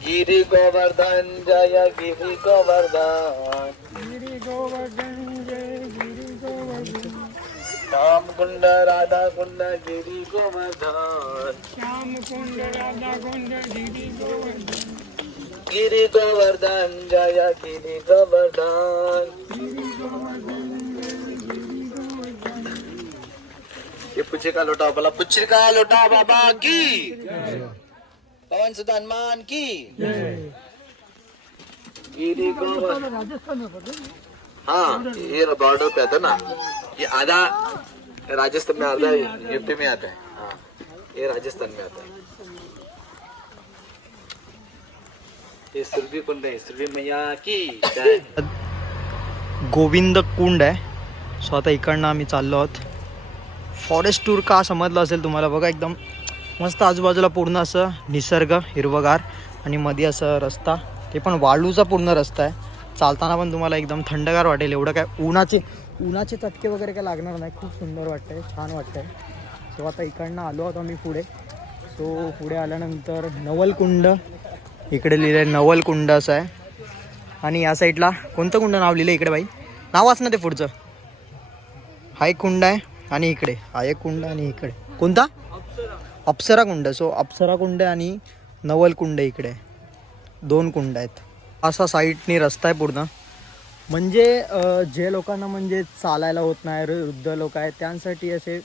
गिरि गोवर्धन जय गिरि गोवर्धन गिरी गोवर्धन जय गिरी गोवर्धन श्याम कुंड राधा कुंड गिरि गोवर्धन श्याम कुंड राधा कुंड गिरी गोवर्धन गिरि गोवर्धन जय गिरि गोवर्धन ये पुच्छे का लोटा बोला पुच्छे का लोटा बाबा की पवन सुत हनुमान की गिरि गोवर्धन राजस्थान में पता हाँ ये बॉर्डर पे आता ना ये आधा राजस्थान में आता है यूपी में आता है हाँ ये राजस्थान में आता है ये सुरभि कुंड है सुरभि मैया की जय गोविंद कुंड आहे. सो आता इकडनं आम्ही चाललो आहोत. फॉरेस्ट टूर का समजलं असेल तुम्हाला. बघा एकदम मस्त आजूबाजूला पूर्ण असं निसर्ग हिरवगार आणि मध्ये असं रस्ता, ते पण वाळूचा पूर्ण रस्ता आहे. चालताना पण तुम्हाला एकदम थंडगार वाटेल. एवढं काय उन्हाचे चटके वगैरे काय लागणार नाही. खूप सुंदर वाटतंय, छान वाटतंय. सो आता इकडनं आलो आहोत आम्ही पुढे. सो पुढे आल्यानंतर नवलकुंड इकडे लिहिलं आहे, नवलकुंड असं आहे. आणि या साईडला कोणतं कुंड नाव लिहिलं इकडे बाई, नाव वाच ना ते पुढचं. हा एक कुंड आहे आणि इकडे हा एक कुंड आणि इकडे कोणता अप्सरा कुंड. सो अप्सरा कुंड आणि नवलकुंड इकडे 2 कुंड आहेत. असा साईडनी रस्ता आहे पूर्ण. म्हणजे जे लोकांना म्हणजे चालायला होत नाही, वृद्ध लोक आहेत, त्यांसाठी असे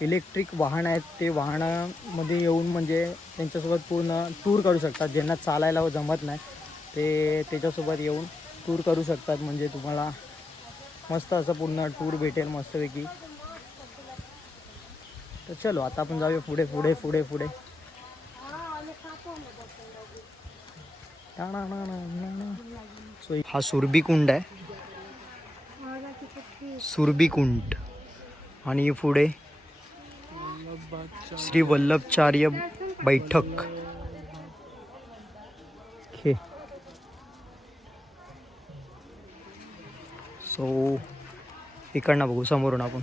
इलेक्ट्रिक वाहन आहेत. ते वाहनामध्ये येऊन म्हणजे त्यांच्यासोबत पूर्ण टूर करू शकतात. ज्यांना चालायला जमत नाही ते त्याच्यासोबत येऊन टूर करू शकतात. म्हणजे तुम्हाला मस्त असं पूर्ण टूर भेटेल मस्तपैकी. तर चलो आता आपण जाऊया पुढे पुढे पुढे पुढे. सो हा सुरभी कुंड आहे, सुरभी कुंड. आणि पुढे श्री वल्लभाचार्य बैठक हे. सो इकडनं बघू समोरून आपण.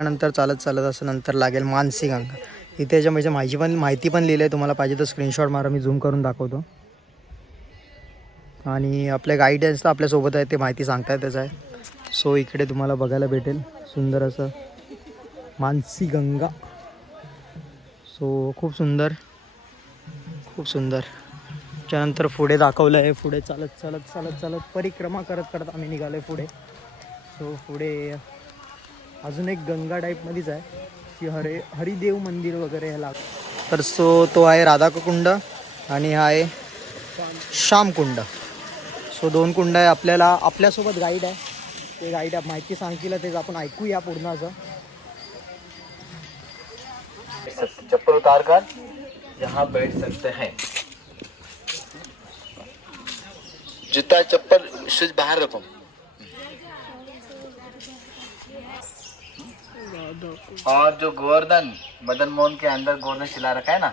नंतर चालत चालत असं नंतर लागेल मानसी गंगा. इथे त्याच्या माहिती पण लिहिलं आहे. तुम्हाला पाहिजे तर स्क्रीनशॉट मारा, मी झूम करून दाखवतो. आणि आपले गाईडन्स तर आपल्यासोबत आहे, ते माहिती सांगताय त्याचं आहे. सो इकडे तुम्हाला बघायला भेटेल सुंदर असं मानसी गंगा. सो खूप सुंदर खूप सुंदर. त्यानंतर पुढे दाखवलं आहे. पुढे चालत चालत चालत चालत परिक्रमा करत करत आम्ही निघालो आहे पुढे. सो पुढे अजून एक गंगा टाईपमध्येच आहे की हरिदेव मंदिर वगैरे ह्याला. तर तो आहे राधाकुंड आणि हा आहे श्यामकुंड. सो 2 कुंड आहे. आपल्यासोबत गाईड आहे, ते गाईड माहिती सांगतील तेच आपण ऐकूया पूर्ण असं. चप्पल उतार कर यहाँ बैठ सकते हैं. जूता चप्पल शूज बाहर रखो. और जो गोवर्धन मदन मोहन के अंदर गोवर्धन शिला रखा है ना,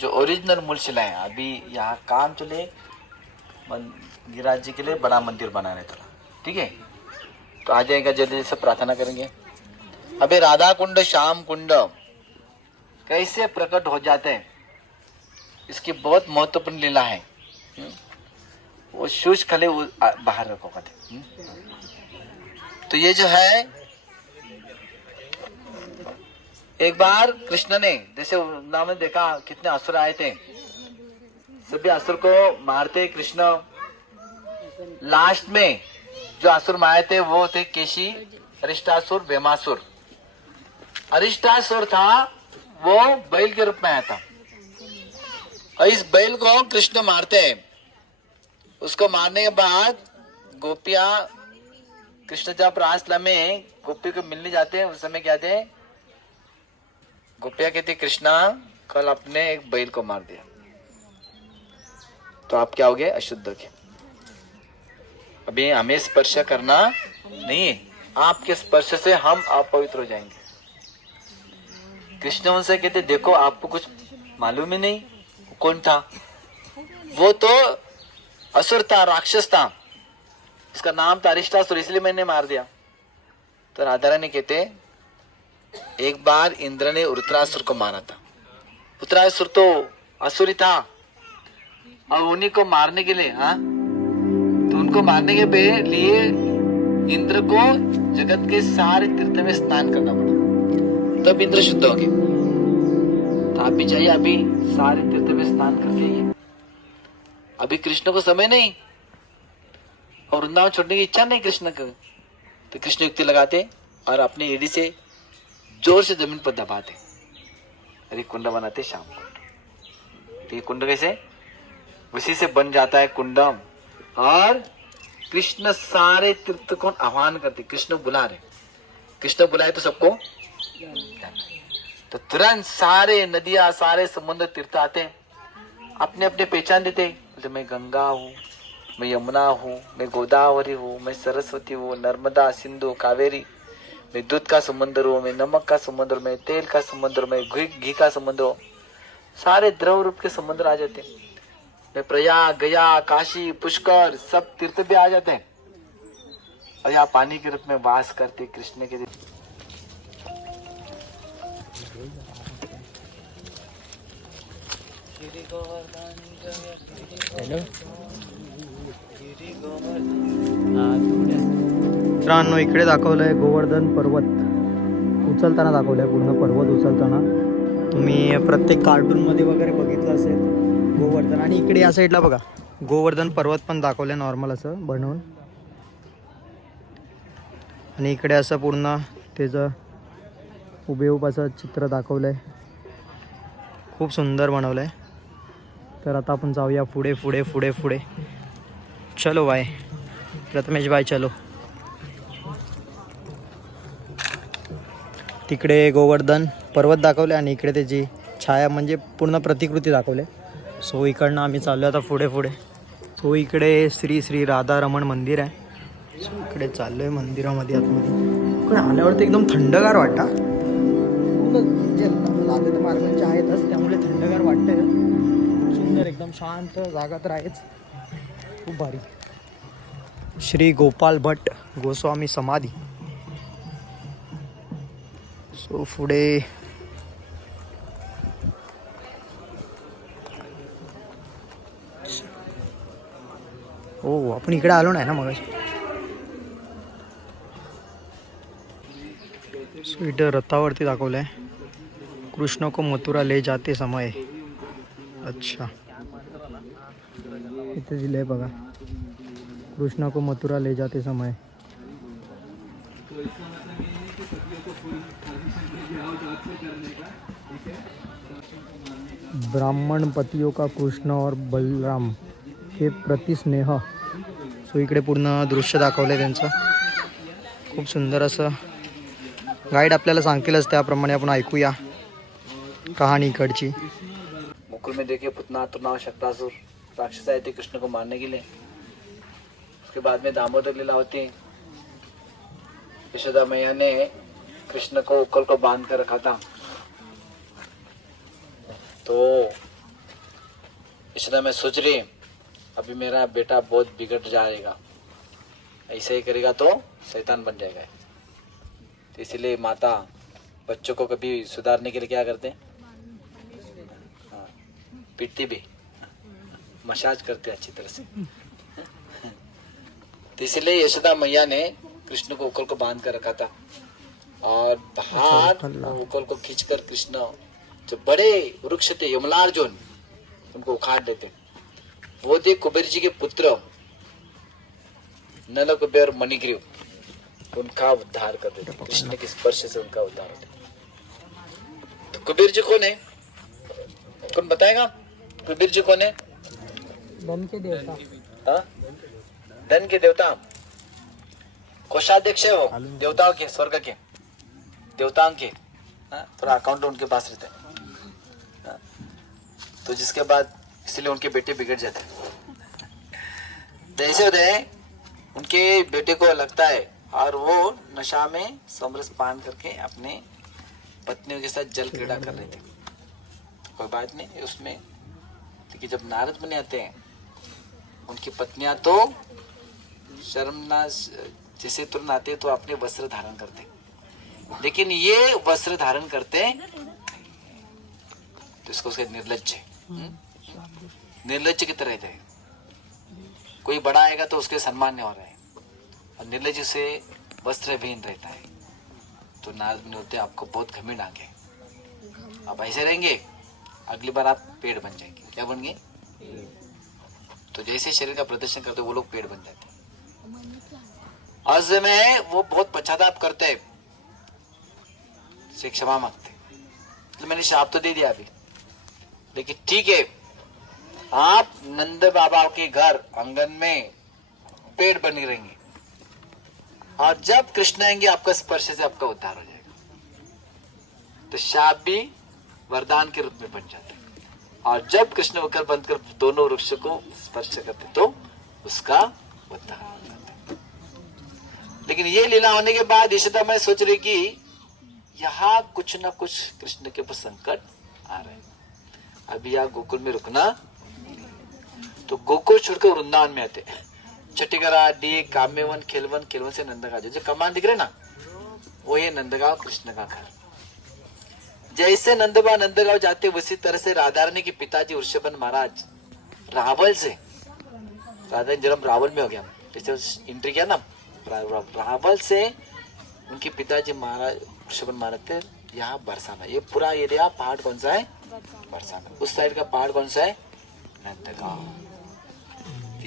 जो ओरिजिनल मूल शिला है, अभी यहाँ काम चले गिरिराज जी के लिए बड़ा मंदिर बनाने थोड़ा. ठीक है, तो आ जाएगा जल्दी से, प्रार्थना करेंगे. अभी राधा कुंड श्याम कुंड कैसे प्रकट हो जाते हैं, इसकी बहुत महत्वपूर्ण लीला है. वो शूज खले बाहर रखो कहते. तो ये जो है, एक बार कृष्ण ने, जैसे नाम ने देखा कितने असुर आए थे, सभी असुर को मारते कृष्ण. लास्ट में जो असुर मारे थे वो थे केशी, अरिष्टासुर, भीमासुर. अरिष्टासुर था वो बैल के रूप में आया था. और इस बैल को कृष्ण मारते हैं. उसको मारने के बाद गोपियां, कृष्ण जब रासलीला में गोपी को मिलने जाते हैं, उस समय क्या थे, गोपियां कहती कृष्णा कल अपने एक बैल को मार दिया, तो आप क्या हो गए, अशुद्ध हो गए. अभी हमें स्पर्श करना नहीं है, आपके स्पर्श से हम अपवित्र हो जाएंगे. कृष्ण उनसे कहते देखो आपको कुछ मालूम ही नहीं, कौन था? वो तो असुर था, राक्षस था, उसका नाम था अरिष्टासुर, इसलिए मैंने मार दिया। तो राधा रानी कहते एक बार इंद्र ने वृत्रासुर को मारा था। वृत्रासुर तो असुरी था, और उन्हीं को मारने के लिए, हाँ, तो उनको मारने के लिए इंद्र को जगत के सारे तीर्थ में स्नान करना पड़ा, तब इंद्र शुद्ध हो गए। तो आप भी चाहिए अभी सारे तीर्थ में स्नान करके आइए। अभी कृष्ण को समय नहीं और वृंदावन छोड़ने की इच्छा नहीं कृष्ण को, तो कृष्ण युक्ति लगाते और अपनी एड़ी से जोर से जमीन पर दबाते, अरे कुंड बनाते शाम को। तो ये कुंड कैसे, उसी से बन जाता है कुंडम। और कृष्ण सारे तीर्थ को आह्वान करते, कृष्ण बुला रहे, कृष्ण बुलाए तो सबको, तो तुरंत सारे नदियां सारे समुद्र तीर्थ आते हैं, अपने अपने पहचान देते, तो मैं गंगा हूँ, मैं यमुना हूँ, मैं गोदावरी हूँ, मैं सरस्वती हूँ, नर्मदा, सिंधु, कावेरी, मैं दूध का समुद्र हूँ, मैं नमक का समुद्र, मैं तेल का समुद्र, मैं घी का समुद्र हूँ। सारे द्रव रूप के समुद्र आ जाते हैं। मैं प्रयाग, गया, काशी, पुष्कर सब तीर्थ भी आ जाते हैं, और यहाँ पानी के रूप में वास करते कृष्ण के। मित्रांनो इकडे दाखवलंय गोवर्धन पर्वत उचलताना दाखवलंय, पूर्ण पर्वत उचलताना। तुम्ही प्रत्येक कार्टूनमध्ये वगैरे बघितलं असेल गोवर्धन, आणि इकडे या साईडला बघा गोवर्धन पर्वत पण दाखवलंय नॉर्मल असं बनवून, आणि इकडे असं पूर्ण त्याचं हुबेहूब असं चित्र दाखवलंय, खूप सुंदर बनवलंय। तर आता आपण जाऊया पुढे पुढे पुढे पुढे, चलो बाय प्रथमेश बाय चलो। तिकडे गोवर्धन पर्वत दाखवले आणि इकडे त्याची छाया म्हणजे पूर्ण प्रतिकृती दाखवले। सो इकडनं आम्ही चाललो आता पुढे पुढे। सो इकडे श्री श्री राधा रमण मंदिर आहे, सो इकडे चाललो आहे मंदिरामध्ये आतमध्ये। इकडे आल्यावरती एकदम थंडगार वाटतं, पूर्ण जे लादेत मार्गांचे आहेतच त्यामुळे थंडगार वाटतं, सुंदर एकदम शांत जागा तर आहेच, खूप भारी। श्री गोपाल भट्ट गोस्वामी समाधी। सो पुढे हो आपण इकडे आलो नाही ना मग। सो इथं रथावरती दाखवलंय कृष्ण को मथुरा ले जाते समय। अच्छा इथे दिलंय बघा, कृष्ण को मथुरा ले जाते समय। ब्राह्मण पतियों का कृष्ण और बलराम के प्रति स्नेह। सो इकडे पूर्ण दृश्य दाखवले त्यांचं, खूप सुंदर असं गाईड आपल्याला सांगतीलच त्याप्रमाणे आपण ऐकूया कहाणी इकडची। मुकुल में देखिए पुतना तृणाव शक्तासुर राक्षस आए थे कृष्ण को मारने के लिए। उसके बाद में दामोदर लीला होती है, यशोदा मैया ने कृष्ण को उकल को बांध कर रखा था, तो यशोदा मैं सोच रही अभी मेरा बेटा बहुत बिगड़ जाएगा, ऐसे ही करेगा तो शैतान बन जाएगा। तो इसीलिए माता बच्चों को कभी सुधारने के लिए क्या करते हैं, पीटती भी, मसाज करते अच्छी तरह से। तो इसलिए यशोदा मैया ने कृष्ण को उकल को बांध कर रखा था, और बाहर उकल को खींचकर कृष्ण जो बड़े वृक्ष थे यमलार्जुन उनको उखाड़ देते। वो थे कुबेर जी के पुत्र नल कुबेर और मणिग्रीव, उनका उद्धार कर देते, कृष्ण के स्पर्श से उनका उद्धार होता। तो कुबेर जी कौन है, कौन बताएगा? कुबेर जी कौन है? धन के देवता। हाँ? धन के देवता, कोषाध्यक्ष है वो देवताओं के, स्वर्ग के देवताओं के। हाँ? थोड़ा अकाउंट उनके पास रहता है। हाँ? तो जिसके बाद इसलिए उनके बेटे बिगड़ जाते हैं। जैसे होते उनके बेटे को लगता है, और वो नशा में समरस पान करके अपने पत्नियों के साथ जल क्रीड़ा कर रहे थे। कोई बात नहीं, उसमें क्योंकि जब नारद मुनि आते हैं उनकी पत्नियां तो शर्मनाश जैसे तुरंत आते तो अपने वस्त्र धारण करते, लेकिन ये वस्त्र धारण करते तो इसको उसके निर्लज्ज निर्लज्ज की तरह थे। कोई बड़ा आएगा तो उसके सम्मान नहीं हो रहा है और निर्लज्ज से वस्त्र विहीन रहता है। तो नारद मुनि होते आपको बहुत घमंड आ गए, आप ऐसे रहेंगे अगली बार आप पेड़ बन जाएंगे। क्या बन गए? तो जैसे शरीर का प्रदर्शन करते वो लोग पेड़ बन जाते। आज में वो बहुत पश्चाताप करते हैं, से क्षमा मांगते। तो मैंने शाप तो दे दिया अभी, लेकिन ठीक है आप नंद बाबा के घर आंगन में पेड़ बनी रहेंगे और जब कृष्ण आएंगे आपका स्पर्श से आपका उद्धार हो जाएगा। तो शाप भी वरदान के रूप में बन जाते और जब कृष्ण होकर बंद कर दोनों वृक्ष को स्पर्श करते तो उसका उद्धार हो जाता। लेकिन ये लीला होने के बाद यशोदा मैं सोच रही कि यहाँ कुछ ना कुछ कृष्ण के ऊपर संकट आ रहा है, अभी यहाँ गोकुल में रुकना। तो गोकुल छोड़कर वृंदावन में आते, छठीगरा डी काम्यवन खेलवन, खेलवन से नंदगांव, जो कमान दिख रहे ना वो ये नंदगांव कृष्ण का घर। जैसे नंदगांव जाते उसी तरह से राधा रानी के पिताजी वृषभन महाराज रावल से, राधा जन्म रावल में हो गया, जैसे एंट्री किया ना रावल से उनके पिताजी महाराज वृषभन महाराज थे यहाँ बरसाना। ये पूरा एरिया पहाड़ कौन सा है? बरसाना। उस साइड का पहाड़ कौन सा है? नंदगांव।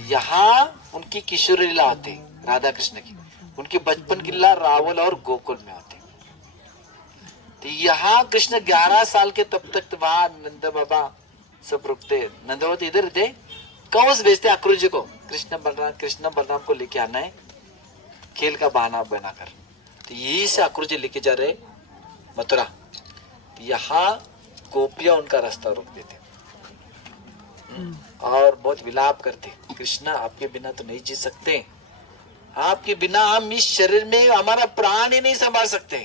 यहाँ उनकी किशोर लीला होती राधा कृष्ण की, उनकी बचपन की लीला रावल और गोकुल में होती। तो यहाँ कृष्ण 11 साल के तब तक तो वहां नंद बाबा सब रुकते। नंद बाबा तो इधर थे, कंस भेजते अक्रूर जी को कृष्ण बलराम को लेके आना है खेल का बहाना बनाकर। तो यही से अक्रूर जी लेके जा रहे मथुरा। तो यहाँ गोपियां उनका रास्ता रोक देते और बहुत विलाप करते, कृष्णा आपके बिना तो नहीं जी सकते, आपके बिना हम इस शरीर में हमारा प्राण ही नहीं संभाल सकते।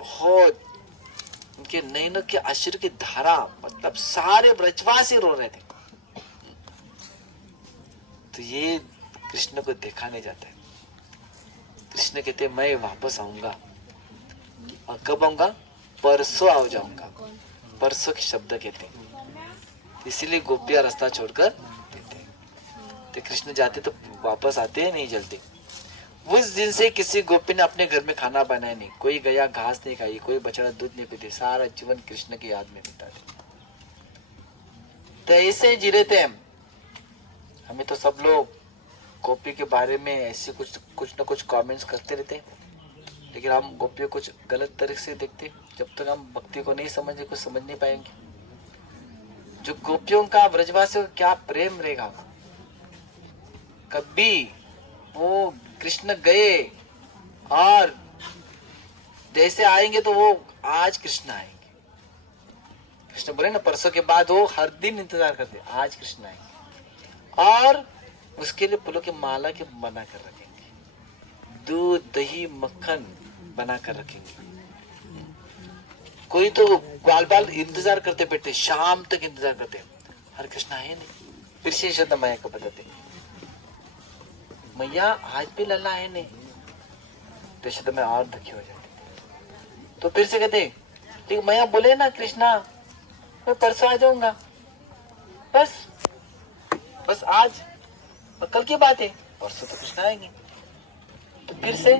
बहुत उनके नैनों के आश्चर्य की धारा, मतलब सारे ब्रजवासी रो रहे थे। तो ये कृष्ण को देखा नहीं जाता है। कृष्ण कहते मैं वापस आऊंगा, और कब आऊंगा? परसों आ जाऊंगा। परसों के शब्द कहते हैं, इसीलिए गोपियां रास्ता छोड़कर देते। तो कृष्ण जाते तो वापस आते हैं नहीं जल्दी। उस दिन से किसी गोपी ने अपने घर में खाना बनाया नहीं, कोई गया घास नहीं खाई, कोई बछड़ा दूध नहीं पीते, सारा जीवन कृष्ण की याद में बिता दे। तो ऐसे जी रहे थे हमें तो सब लोग गोपी के बारे में ऐसे कुछ न कुछ कमेंट्स करते रहते, लेकिन हम गोपियों कुछ गलत तरीके से देखते। जब तक हम भक्ति को नहीं समझे कुछ समझ नहीं पाएंगे। जो गोपियों का ब्रजवासियों का क्या प्रेम रहेगा। कभी वो कृष्ण गए और जैसे आएंगे तो वो आज कृष्ण आएंगे। कृष्ण बोले ना परसों के बाद वो हर दिन इंतजार करते, आज कृष्ण आएंगे। और उसके लिए फूलों की माला के बना कर रखेंगे, दूध दही मक्खन बना कर रखेंगे। कोई तो ग्वाल बाल इंतजार करते बैठे, शाम तक इंतजार करते, हरे कृष्ण आए नहीं। फिर से यशोदा मैया को बताते, मैया आज भी लल्ला आए नहीं। तो यशोदा मैया और दुखी हो जाती। तो फिर से कहते, लेकिन मैया बोले ना कृष्णा मैं परसों आ जाऊंगा, बस आज कल की बात है, परसों तो कृष्ण आएंगे। तो फिर से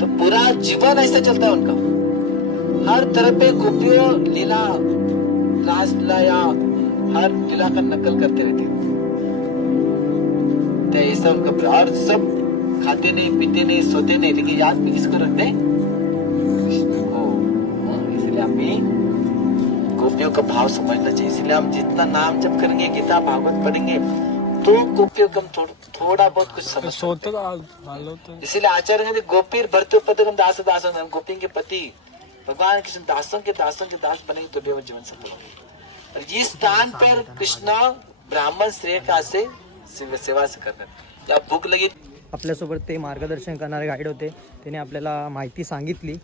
तो पूरा जीवन ऐसा चलता है उनका। हर तरह पे गोपियों लीला रास लीला या हर लीला का नकल करते रहते। तो ऐसा उनका, और सब खाते नहीं पीते नहीं सोते नहीं, लेकिन याद भी किसको रखते? कृष्ण को। इसलिए हमें गोपियों का भाव समझना चाहिए। इसलिए हम जितना नाम जप करेंगे, गीता भागवत पढ़ेंगे, तो गोपियों को हम थोड़ा बहुत कुछ समझ सकते हैं। इसीलिए आचार्य कहते गोपीर भरते पदकम दास दासन, गोपी के पति भगवान कृष्ण दासों के दास बनेंगे तो भी जीवन सफल होगा। और इस स्थान पर कृष्ण ब्राह्मण श्रेय का से सेवा से करना। या भूख लगी आपल्यासोबत ते मार्गदर्शन करणारे गाईड होते, त्याने आपल्याला माहिती सांगितली.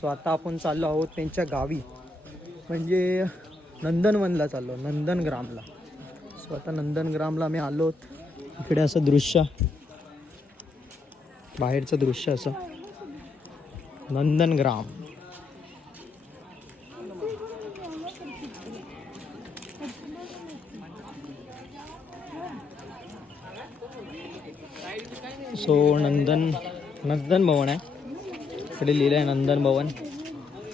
सो आता आपण चाललो आहोत त्यांच्या गावी, म्हणजे नंदनवनला चाललो, नंदनग्रामला. सो आता नंदनग्रामला आम्ही आलो आहोत. इकडे असं दृश्य, बाहेरचं दृश्य असं नंदनग्राम. सो नंदन भवन आहे, इकडे लिहिलं आहे नंदन भवन.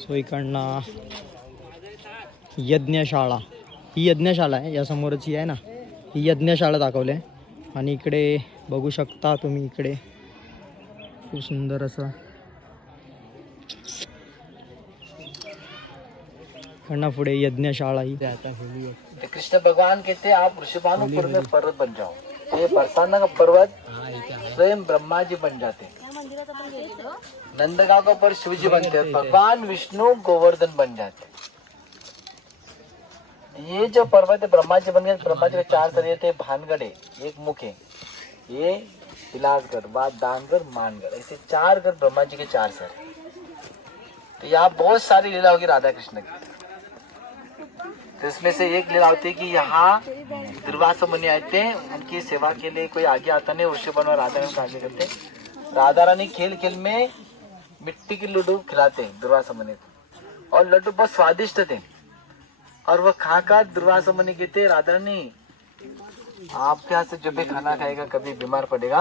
सो इकडनं यज्ञशाळा, ही यज्ञशाळा आहे, या समोरची आहे ना, ही यज्ञशाळा दाखवली आहे. आणि इकडे बघू शकता तुम्ही, इकडे खूप सुंदर असं इकडनं पुढे यज्ञशाळा ही. कृष्ण भगवान कहते आप ऋषभानुपुर में पर्वत बन जाओ. ये बरसाना का पर्वत स्वयं ब्रह्मा जी बन जाते. नंदगांव का पर्वत शिव जी बनते हैं. भगवान विष्णु गोवर्धन बन जाते. ये जो पर्वत है ब्रह्मा जी बन गए. ब्रह्मा जी के 4 सर थे. भानगढ़ है, एक मुख है, ये बिलासगढ़, बाद दानगढ़, मानगढ़, ऐसे 4 गढ़ ब्रह्मा जी के 4 सर. तो यहाँ बहुत सारी लीला होगी राधा कृष्ण की. तो इसमें से एक लीला होती है कि यहाँ दुर्वासा मुनि आए थे, उनकी सेवा के लिए कोई आगे आता नहीं. वृषभ और राधा रानी आगे करते. राधा रानी खेल खेल में मिट्टी की लड्डू खिलाते दुर्वासा मुनि को, और लड्डू बहुत स्वादिष्ट थे. और वो खा दुर्वासा मुनि कहते राधा रानी आपके हाथ से जो भी खाना खाएगा कभी बीमार पड़ेगा,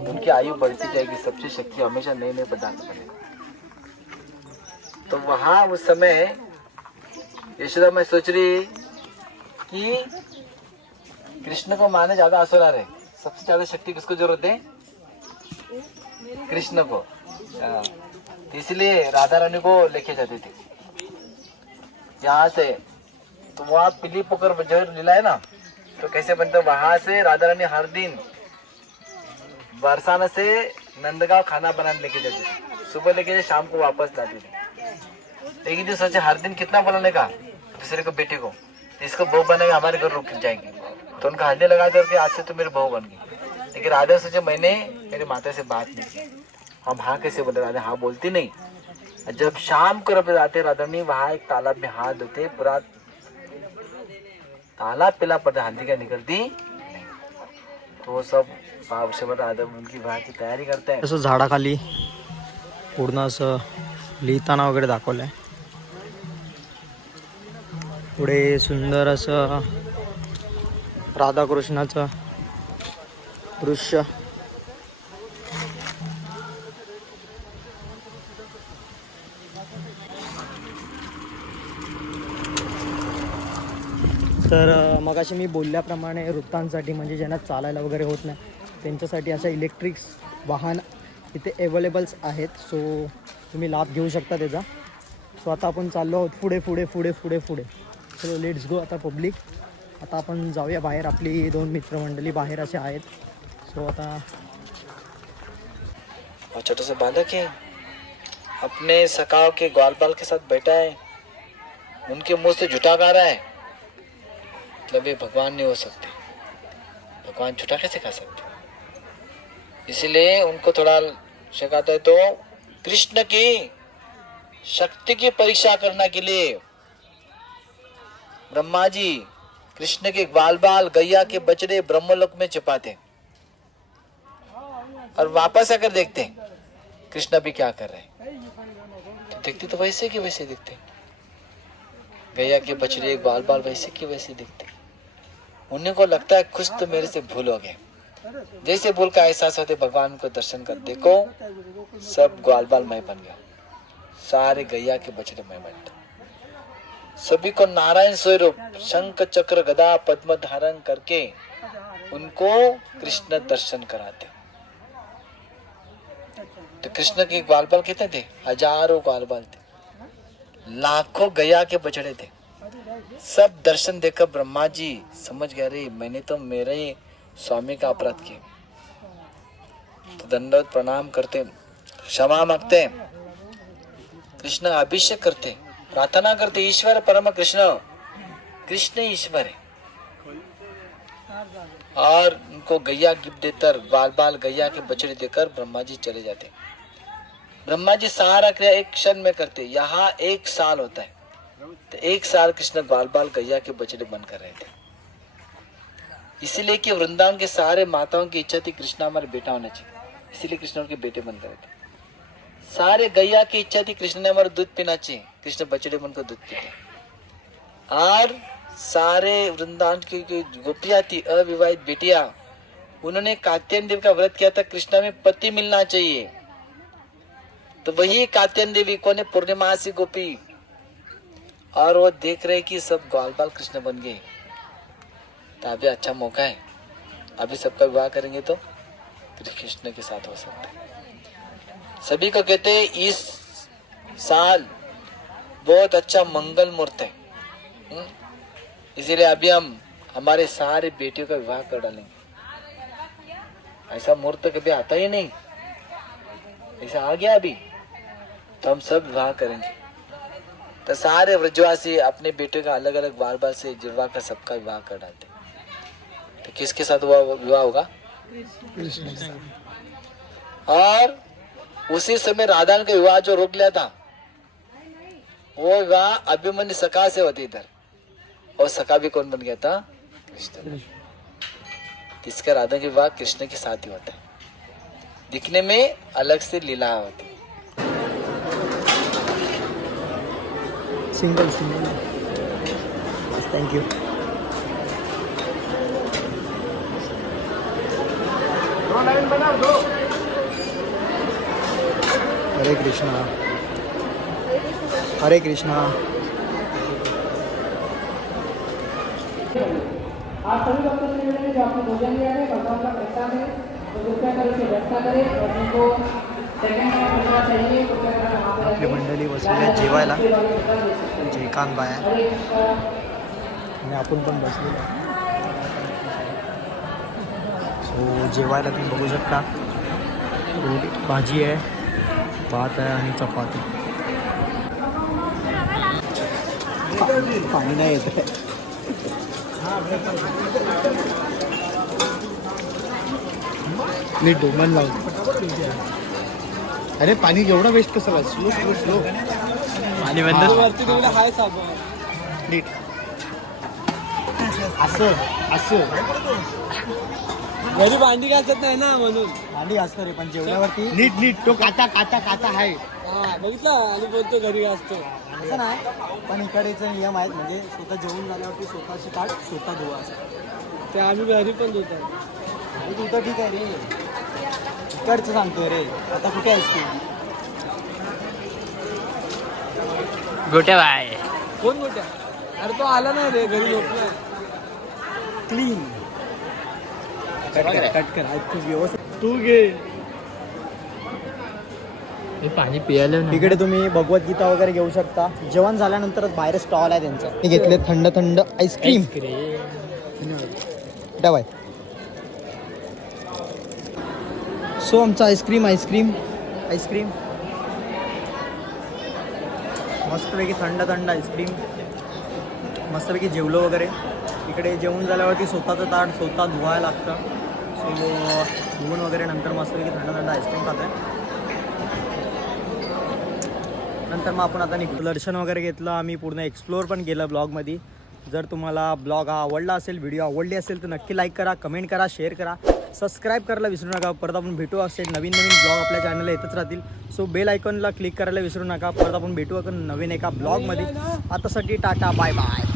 उनकी आयु बढ़ती जाएगी, सबसे शक्ति हमेशा नए नए पदार्थ पड़ेगा. तो वहाँ उस समय यशोदा मैं सोच रही कि कृष्ण को माने ज्यादा असुर आ रहे, सबसे ज्यादा शक्ति किसको जरूरत है? कृष्ण को. तो इसलिए राधा रानी को लेके जाते थे यहाँ से. तो वहाँ पीली पोकर जो लीला है ना, तो कैसे बनता, वहां से राधा रानी हर दिन बरसाना से नंदगांव खाना बनाने लेके जाती थी. सुबह लेके शाम को वापस लाती थी. लेकिन जो सोचे हर दिन कितना बनाने का दूसरे को बेटे को, इसको बहू बनेगा हमारे घर रुक जाएगी. तो उनका हल्दी लगा करके आज से तो मेरी बहू बन गई. लेकिन राधा सोचे मैंने मेरी माता से बात नहीं की, हम हाँ कैसे बोले. राधा हाँ बोलती नहीं. जब शाम को रब आते राधा रानी वहाँ एक तालाब में हाथ धोते, पूरा तालाब पिला पड़ता, हल्दी का निकलती नहीं. तो वो सब राधा उनकी विवाह की तयारी करते हैं. असं झाडाखाली पूर्ण असं लिहिताना वगैरे दाखवलं आहे. पुढे सुंदर असं राधाकृष्णाचं दृश्य. तर मगाशी मी बोलल्याप्रमाणे वृत्तांसाठी, म्हणजे ज्यांना चालायला वगैरे होत नाही त्यांच्यासाठी अशा इलेक्ट्रिक्स वाहन इथे अवेलेबल्स आहेत. सो तुम्ही लाभ घेऊ शकता त्याचा. सो आता आपण चाललो आहोत पुढे पुढे पुढे पुढे पुढे. चलो लेट्स गो. आता पब्लिक, आता आपण जाऊया बाहेर. आपली 2 मित्रमंडळी बाहेर असे आहेत. सो आता और छोटा सा बालक है, अपने सखाओं के ग्वाल बाल के साथ बैठा है, उनके मुंह से झूठा गा रहा है. मतलब ये भगवान नहीं हो सकते. भगवान झूठा कैसे खा सकते? इसीलिए उनको थोड़ा शक आता है. तो कृष्ण की शक्ति की परीक्षा करने के लिए ब्रह्मा जी कृष्ण के ग्वाल बाल गैया के बछड़े ब्रह्मलोक में छिपाते और वापस आकर देखते कृष्ण भी क्या कर रहे हैं. तो देखते तो वैसे के वैसे दिखते. गैया के बछड़े ग्वाल बाल वैसे के वैसे दिखते. उन्हीं को लगता है कुछ तो मेरे से भूल हो गए. जैसे भूल का एहसास होते भगवान को दर्शन कर देखो, सब ग्वाल बाल मैं बन गया, सारे गैया के बछड़े मैं बन गया. सभी को नारायण स्वरूप शंख चक्र गदा पद्म धारण करके उनको कृष्ण दर्शन कराते. तो कृष्ण के ग्वाल बाल कितने थे? हजारों ग्वाल बाल थे, लाखों गैया के बछड़े थे. सब दर्शन देकर ब्रह्मा जी समझ गए, रे मैंने तो मेरे स्वामी का अपराध किया. तो दंडवत प्रणाम करते, क्षमा मांगते, कृष्ण अभिषेक करते, प्रार्थना करते. ईश्वर परम कृष्ण, कृष्ण ईश्वर है. और उनको गैया गिफ्ट देकर बाल बाल गैया के बछड़े देकर ब्रह्मा जी चले जाते। ब्रह्मा जी सारा क्रिया एक क्षण में करते। यहाँ 1 साल होता है, तो 1 साल कृष्ण बाल बाल गैया के बछड़े बनकर रहे थे। इसीलिए कि वृंदावन के सारे माताओं की इच्छा थी कृष्ण हमारे बेटा होना चाहिए, इसीलिए कृष्ण उनके बेटे बनकर रहे थे। सारे गैया की इच्छा थी कृष्ण ने हमारा दूध पीना चाहिए, कृष्ण बछड़े बनकर दूध पीते। और सारे वृंदावन की गोपियां थी अविवाहित बेटियां, उन्होंने कात्यायन देवी का व्रत किया था कृष्णा में पति मिलना चाहिए। तो वही कात्यायन देवी कौन है? पूर्णिमासी गोपी। और वो देख रहे कि सब ग्वाल बाल कृष्ण बन गए, तो अभी अच्छा मौका है, अभी सबका विवाह करेंगे तो कृष्ण के साथ हो सकता है। सभी को कहते हैं इस साल बहुत अच्छा मंगल मुहूर्त है, इसीलिए अभी हम हमारे सारे बेटियों का विवाह कर डालेंगे। ऐसा मुहूर्त कभी आता ही नहीं, ऐसा आ गया अभी, तो हम सब विवाह करेंगे। तो सारे व्रजवासी अपने बेटे का अलग अलग बार बार से विवाह का सबका विवाह कर डालते। तो किसके साथ विवाह होगा? और उसी समय राधा का विवाह जो रोक लिया था, वो विवाह अभिमन्यु सखा से होते इधर, और सखा भी कौन बन गया था? कृष्ण। इसका राधा के विवाह कृष्ण के साथ ही होता है, दिखने में अलग से लीला होती है। Single thank you. हरे कृष्णा हरे कृष्णा। आप सभी भक्तों से मिलेंगे जो आपने भोजन लिया है, भगवान का प्रसाद है, तो कृपया कर इसे व्यवस्था करें और जिनको सेकंड में बचना चाहिए कृपया कर वहाँ पर आपली मंडळी बसलेली आहेत जेवायला, जयकांत बाया आणि आपण पण बसलेलो आहे। सो जेवायला तुम्ही बघू शकता, रोटी भाजी आहे, भात आहे आणि चपाती। पाणी नाही येत आहे। नीट डोमन लावून, अरे पाणी एवढं वेस्ट कसं? स्लो स्लो स्लो पाणी बंद हाय साबण नीट असं असं घरी भांडी घासत नाही ना म्हणून भांडी घासतो रे, पण जेवल्यावरती नीट नीट तो काटा काटा काटा आहे। हा बघितलं आणि बोलतो घरी घासतो असं नाही, पण इकडेचे नियम आहेत, म्हणजे स्वतः जेवून झाल्यावरती स्वतःची ताट स्वतः धुवा असं। ते आम्ही घरी पण धुतो। आणि तू तर ठीक आहे रे, इकडचं सांगतोय रे, आता कुठे आहेस तू? गोट्या बाय कोण गोट्या? अरे तो आला नाही रे, घरी झोपलाय। क्लीन कट कर खूप व्यवस्थित। तू घे पाणी पियाला। इकडे तुम्ही भगवद्गीता वगैरे घेऊ शकता। जेवण झाल्यानंतरच बाहेर स्टॉल आहे त्यांचा, मी घेतले थंड थंड आईस्क्रीम। डबाय सो आमचा आईस्क्रीम मस्तपैकी थंड थंड आईस्क्रीम, मस्तपैकी जेवलो वगैरे। इकडे जेवण झाल्यावरती स्वतःचं ताट स्वतः धुवायला लागतं, सो धुवून वगैरे नंतर मस्तपैकी थंड थंड आईस्क्रीम खात आहे। नंतर मग आपण आता निघतो। दर्शन वगैरे घेतलं आम्ही, पूर्ण एक्सप्लोअर पण केलं ब्लॉगमध्ये। जर तुम्हाला ब्लॉग हा आवडला असेल, व्हिडिओ आवडली असेल, तर नक्की लाईक करा, कमेंट करा, शेअर करा, सबस्क्राईब करायला विसरू नका। परत आपण भेटू असेल नवीन ब्लॉग आपल्या चॅनलला येतच राहतील, सो बेल आयकॉनला क्लिक करायला विसरू नका। परत आपण भेटू नवीन एका ब्लॉगमध्ये। आतासाठी टाटा बाय बाय।